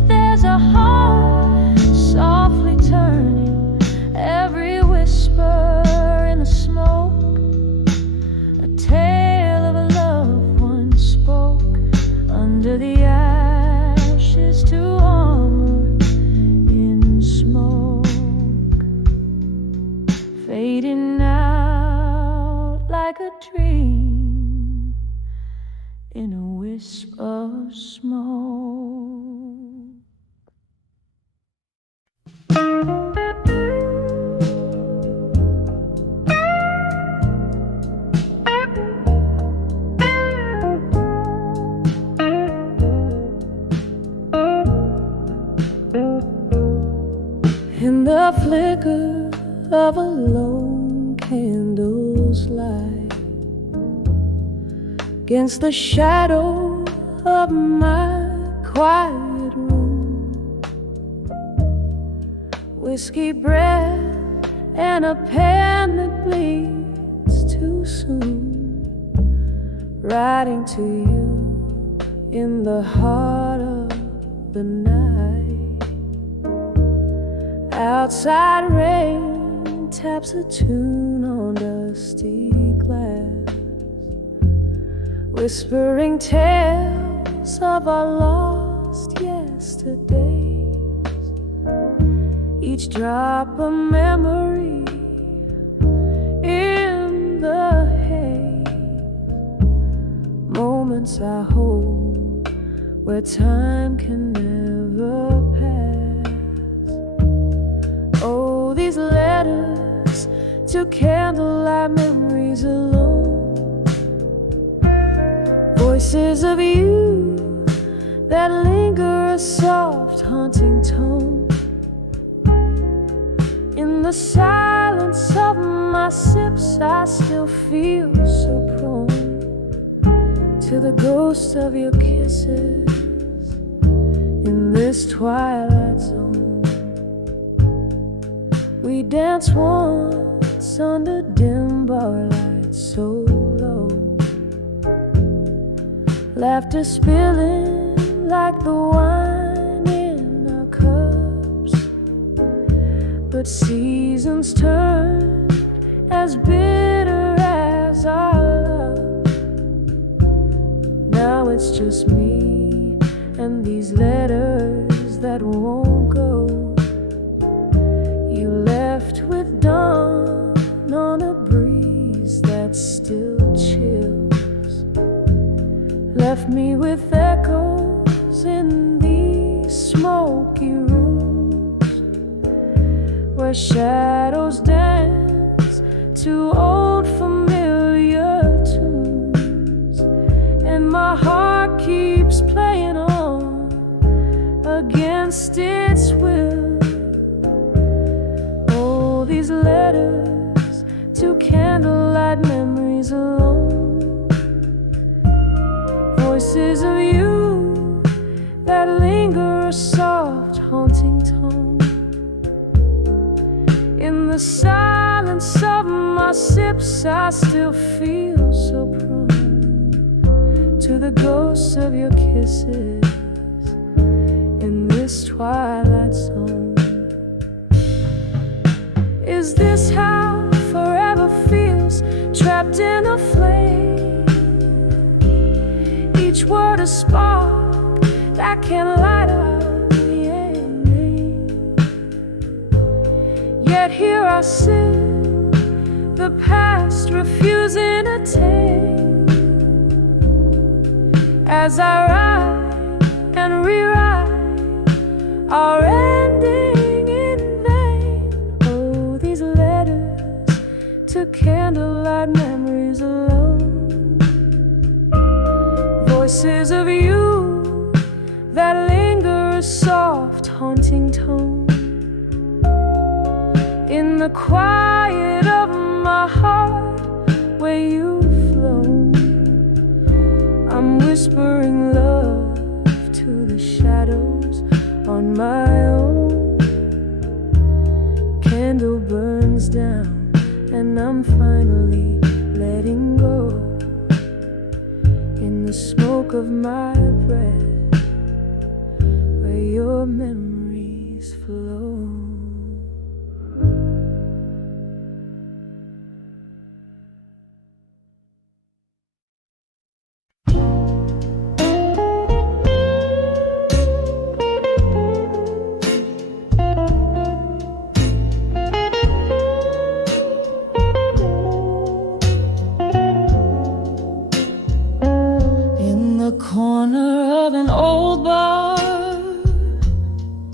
there's a heart softly turning. Every whisper in the smoke, a tale of a loved one spoke. Under the ashes to armor in smoke, fading out like a dream in a wisp of smoke. In the flicker of a lone candle's light, against the shadow of my quiet room, whiskey breath and a pen that bleeds too soon, writing to you in the heart of the night. Outside rain taps a tune on dusty glass, whispering tales of our lost yesterdays. Each drop a memory in the haze, moments I hold where time can never pass. Oh, these letters to candlelight memories alone, voices of you that linger, a soft haunting tone. In the silence of my sips, I still feel so prone to the ghost of your kisses in this twilight zone. We danced once under dim bar lights so low, laughter spilling like the wine in our cups. But seasons turn as bitter as our love. Now it's just me and these letters that won't go. You left with dawn on a breeze that still chills, left me with echoes in these smoky rooms, where shadows dance to old familiar tunes, and my heart keeps playing on against its will. Oh, these letters to candlelight memories alone, voices of you that linger, a soft haunting tone. In the silence of my sips, I still feel so prone to the ghosts of your kisses in this twilight zone. Is this how forever feels, trapped in a flame? Each word a spark that can light up the ending. Yet here I sit, the past refusing to tame, as I write and rewrite our ending in vain. Oh, these letters to candlelight memories alone, voices of you that lingers, soft, haunting tone in the quiet of my heart where you've flown. I'm whispering love to the shadows on my own. Candle burns down and I'm finally letting go. In the smoke of my breath where your memories flow. Corner of an old bar,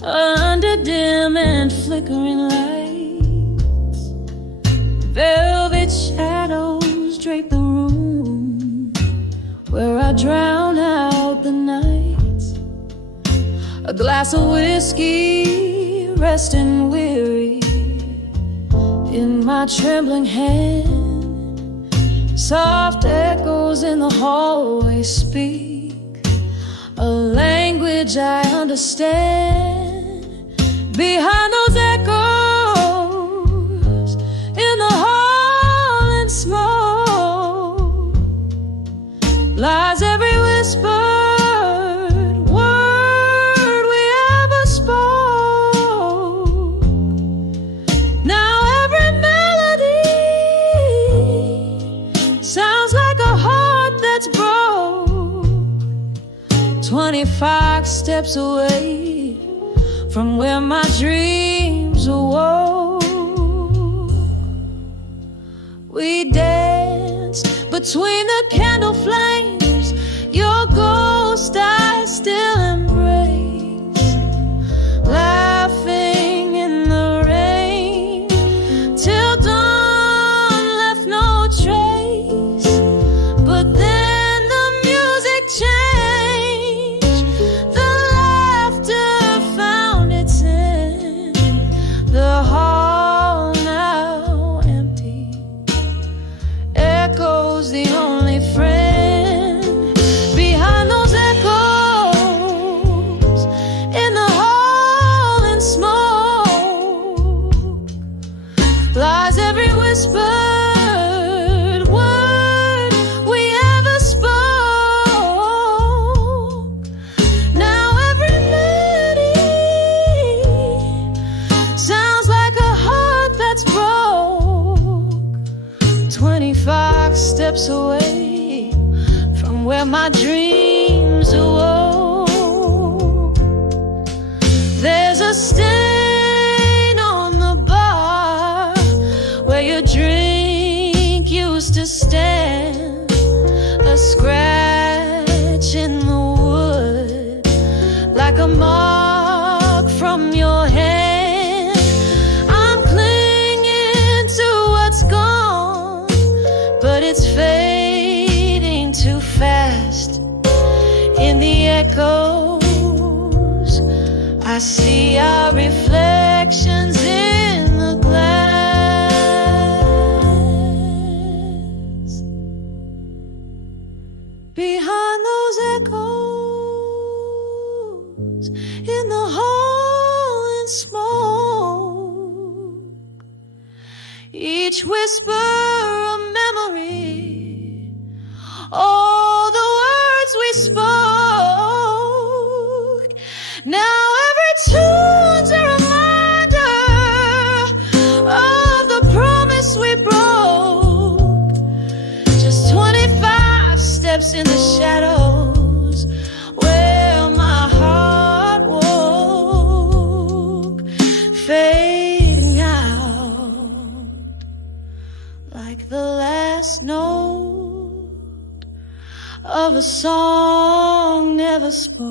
under dim and flickering lights, velvet shadows drape the room where I drown out the nights. A glass of whiskey, resting weary in my trembling hand. Soft echoes in the hallway speak a language I understand. Behind those echoes in the hall and smoke lies every whispered word we ever spoke. Now every melody sounds like a heart that's broke. 25 steps away from where my dreams awoke. We danced between the candle flames, your ghost I still embrace, laughing in the rain till dawn left no trace. But then the music changed. The hall now empty, echoes the only friend. Behind those echoes in the hall and smoke lies every whispered word we ever spoke. Now every melody sounds like a heart that's broke. 25 steps away from where my dreams awoke. There's a stain on the bar where your drink used to stand, a scratch in the wood like a mark from your hand. But it's fading too fast in the echoes. I see our reflections in the glass. Behind those echoes in the hall and smoke, each whisper a memory, all the words we spoke. Now every tune's a reminder of the promise we broke. Just 25 steps in the shadows where my heart woke, fading out like the last note of a song never spoke.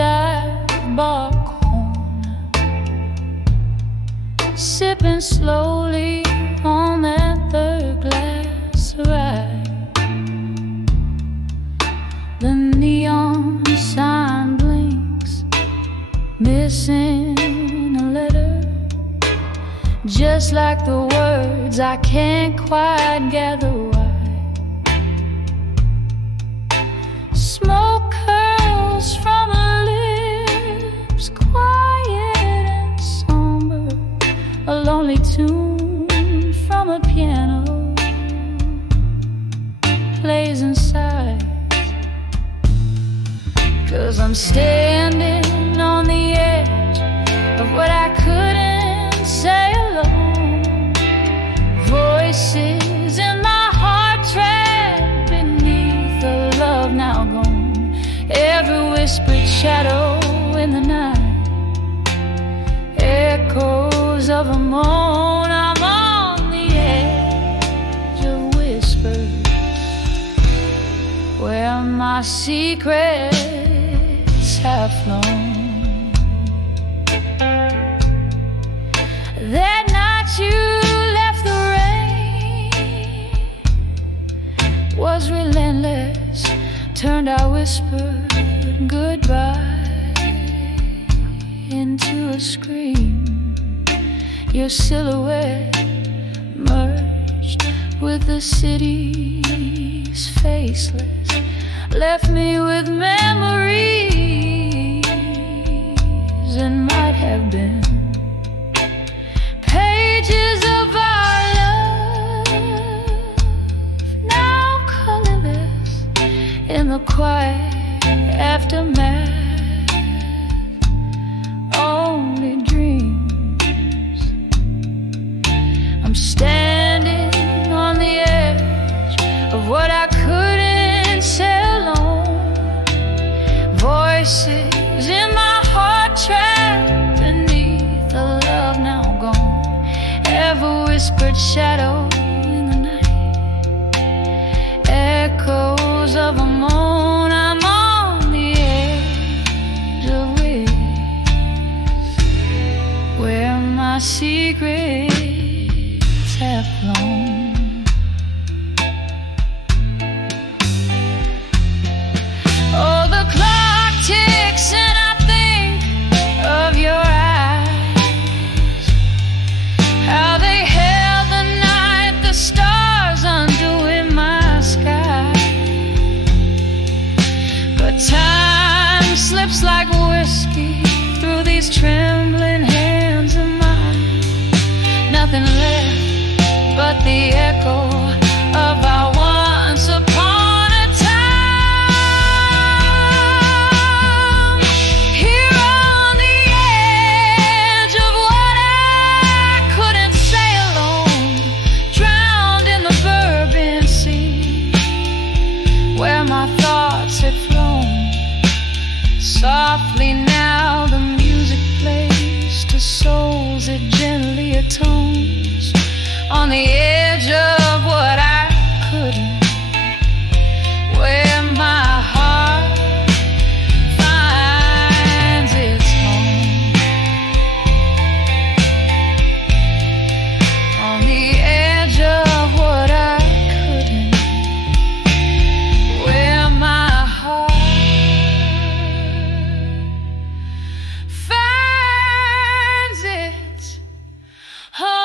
dive bar corner, sipping slowly on that third glass of rye. The neon sign blinks, missing a letter, just like the words I can't quite gather why. Smoke curls from her lips, quiet and somber, a lonely tune from a piano plays inside. 'Cause I'm standing on the edge of what I couldn't say alone. Voices in my heart trapped beneath the love now gone. Every whispered shadow in the night, echoes of a moan. I'm on the edge of whispers, where my secrets have flown. That night you left, the rain was relentless, turned our whispered goodbye into a scream. Your silhouette merged with the city's faceless, left me with memories and might have been pages of our love, now colorless in the quiet aftermath. Only dreams. I'm standing on the edge of what I couldn't say alone. Voices in my heart trapped beneath the love now gone. Ever whispered shadow in the night, echoes of a moan. I'm on the edge of whispers, where my secrets have flown. Oh, the clock ticks and I think of your eyes, how they held the night, the stars undoing my sky. But time slips like whiskey through these trembling hands of mine. Nothing left but the echo of our once upon a time. Here on the edge of what I couldn't say alone, drowned in the Bourbon Sea, where my thoughts had flown. Softly now the music plays to souls it gently atones. On the edge of what I couldn't, where my heart finds its home. On the edge of what I couldn't, where my heart finds its home.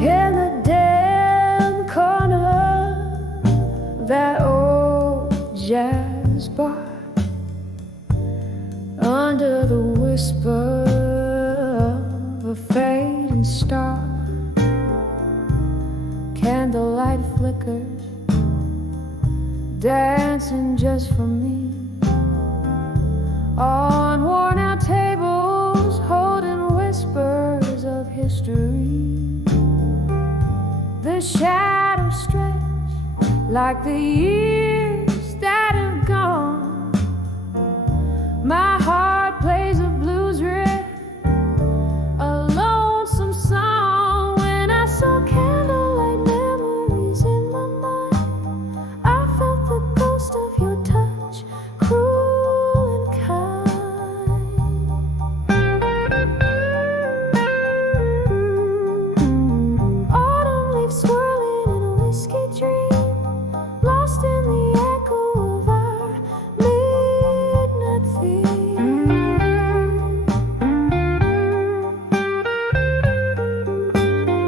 In the damn corner, that old jazz bar, under the whisper of a fading star, candlelight flickers, dancing just for me. mystery. The shadows stretch like the years that have gone. My heart plays a blues riff, a lonesome song. When I saw candlelight memories in my mind, I felt the ghost of your touch, cruel and kind. Autumn leaves swirling in a whiskey dream, lost in the echo of our midnight theme.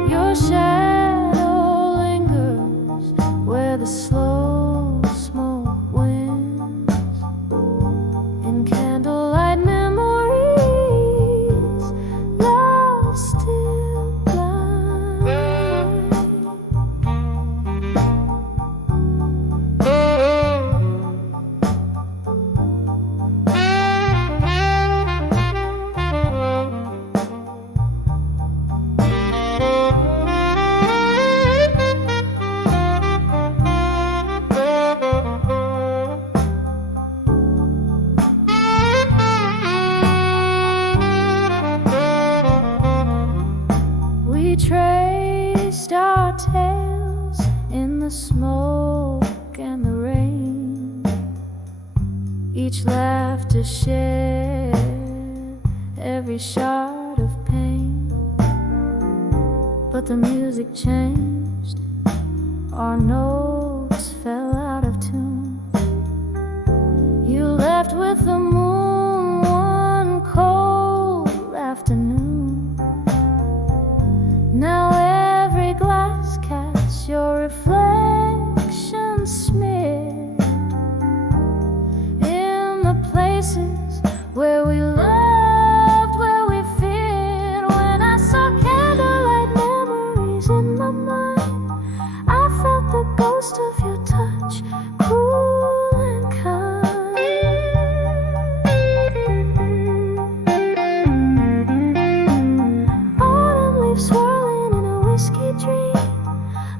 Your shadow lingers where the slow smoke winds, in candlelight memories, love still blind. We traced our tales in the smoke and the rain, each laughter shared, every shard of pain. But the music changed, our notes fell out of tune. You left with the moon one cold afternoon. Now every glass casts your reflection smeared in the places where we loved, where we feared. When I saw candlelight memories in my mind, I felt the ghost of your touch, cruel and kind. Autumn leaves swirling in a whiskey dream,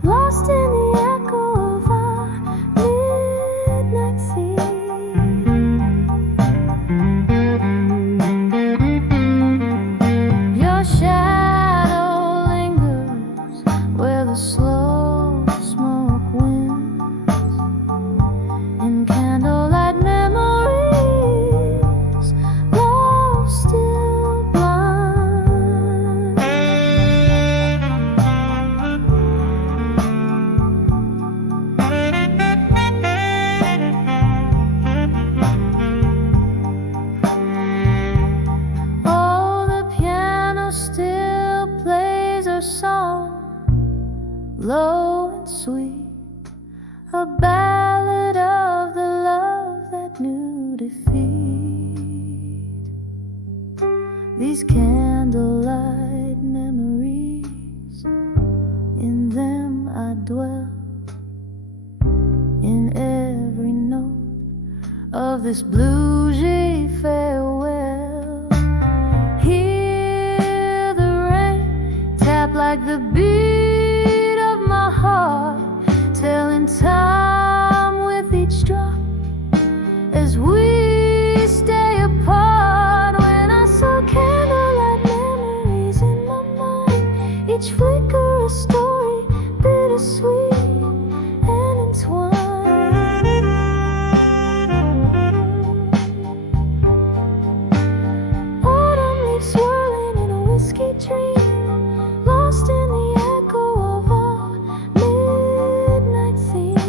lost in the echo of our midnight theme. Your shadow lingers where the slow smoke winds, in candlelight memories, love still blind. Oh, the piano still plays our song, low and sweet, a ballad of the love that knew defeat. These candlelight memories, in them I dwell, in every note of this bluesy farewell. Hear the rain tap like the beat of my heart, telling time with each drop as we stay apart. When I saw candlelight memories in my mind, each flicker a story, bittersweet and entwined. Autumn leaves swirling in a whiskey dream, lost in the echo of our midnight theme.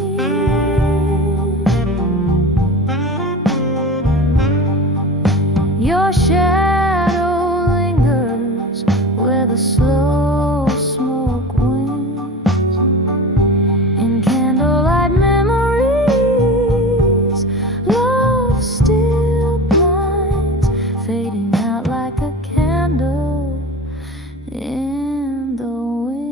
Your shadow lingers where the slow smoke winds, in candlelight memories, love still blinds, fading out like a candle in the wind.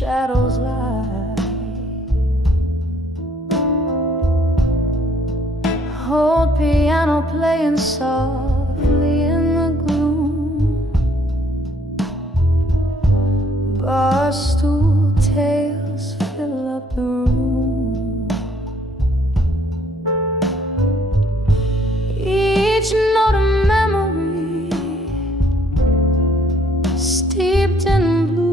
shadows lie. Old piano playing softly in the gloom. Bar stool tales fill up the room. Each note a memory steeped in blue.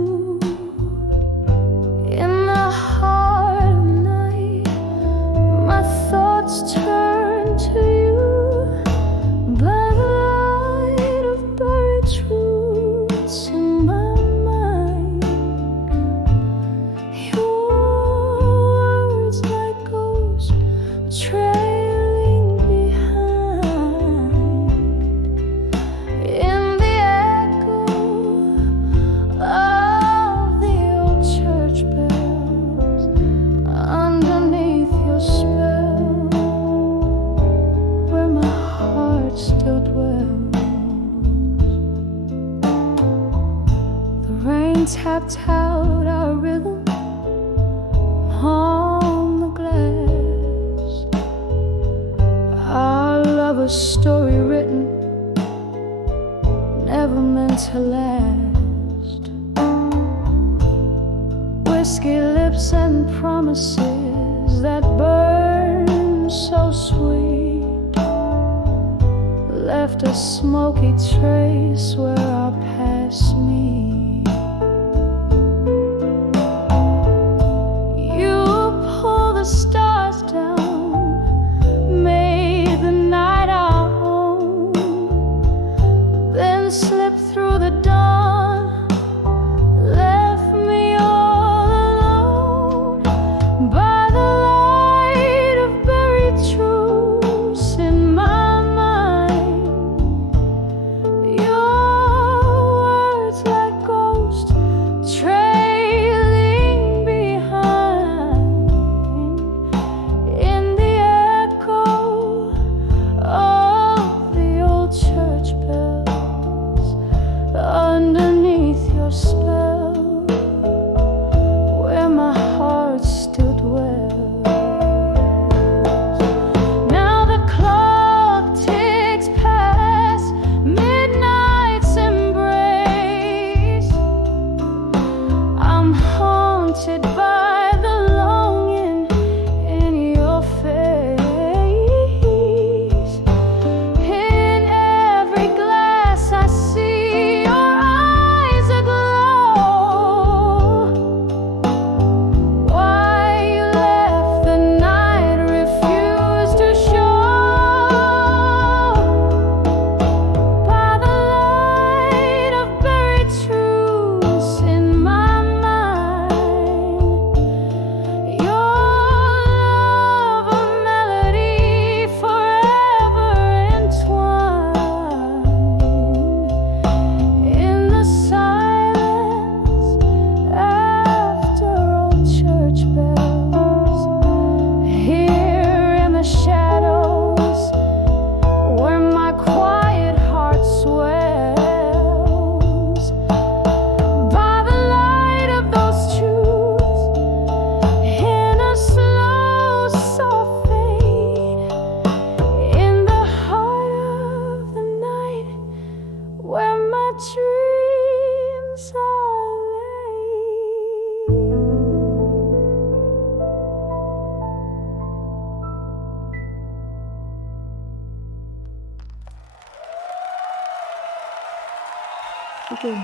In the heart of night, my thoughts turn to you. By the light of buried truths in my mind, your words like ghosts trailing behind. In the echo of the old church bells, underneath your spell, where my heart still dwells. The rain tapped out our rhythm on the glass. Our lover's story written, never meant to last. Whiskey lips and promises that burn so sweet left a smoky trace where our paths meet. You pull the stars down, made the night our home, then slipped through the dawn, left me all alone. By the light of buried truths in my mind, your words like ghosts trailing behind. In the echo of the old church bells, underneath your spell, where my heart still dwells. Now the clock ticks past midnight's embrace. I'm haunted by the longing in your face. In every glass I see your eyes aglow. Why you left the night refused to show. By the light of buried truths in my mind, your love a melody forever entwined. In the silence after old church bells, here in the shadows where my quiet heart swells. By the light of those truths, in a slow soft fade, in the heart of the night, where my dreams are laid. Okay.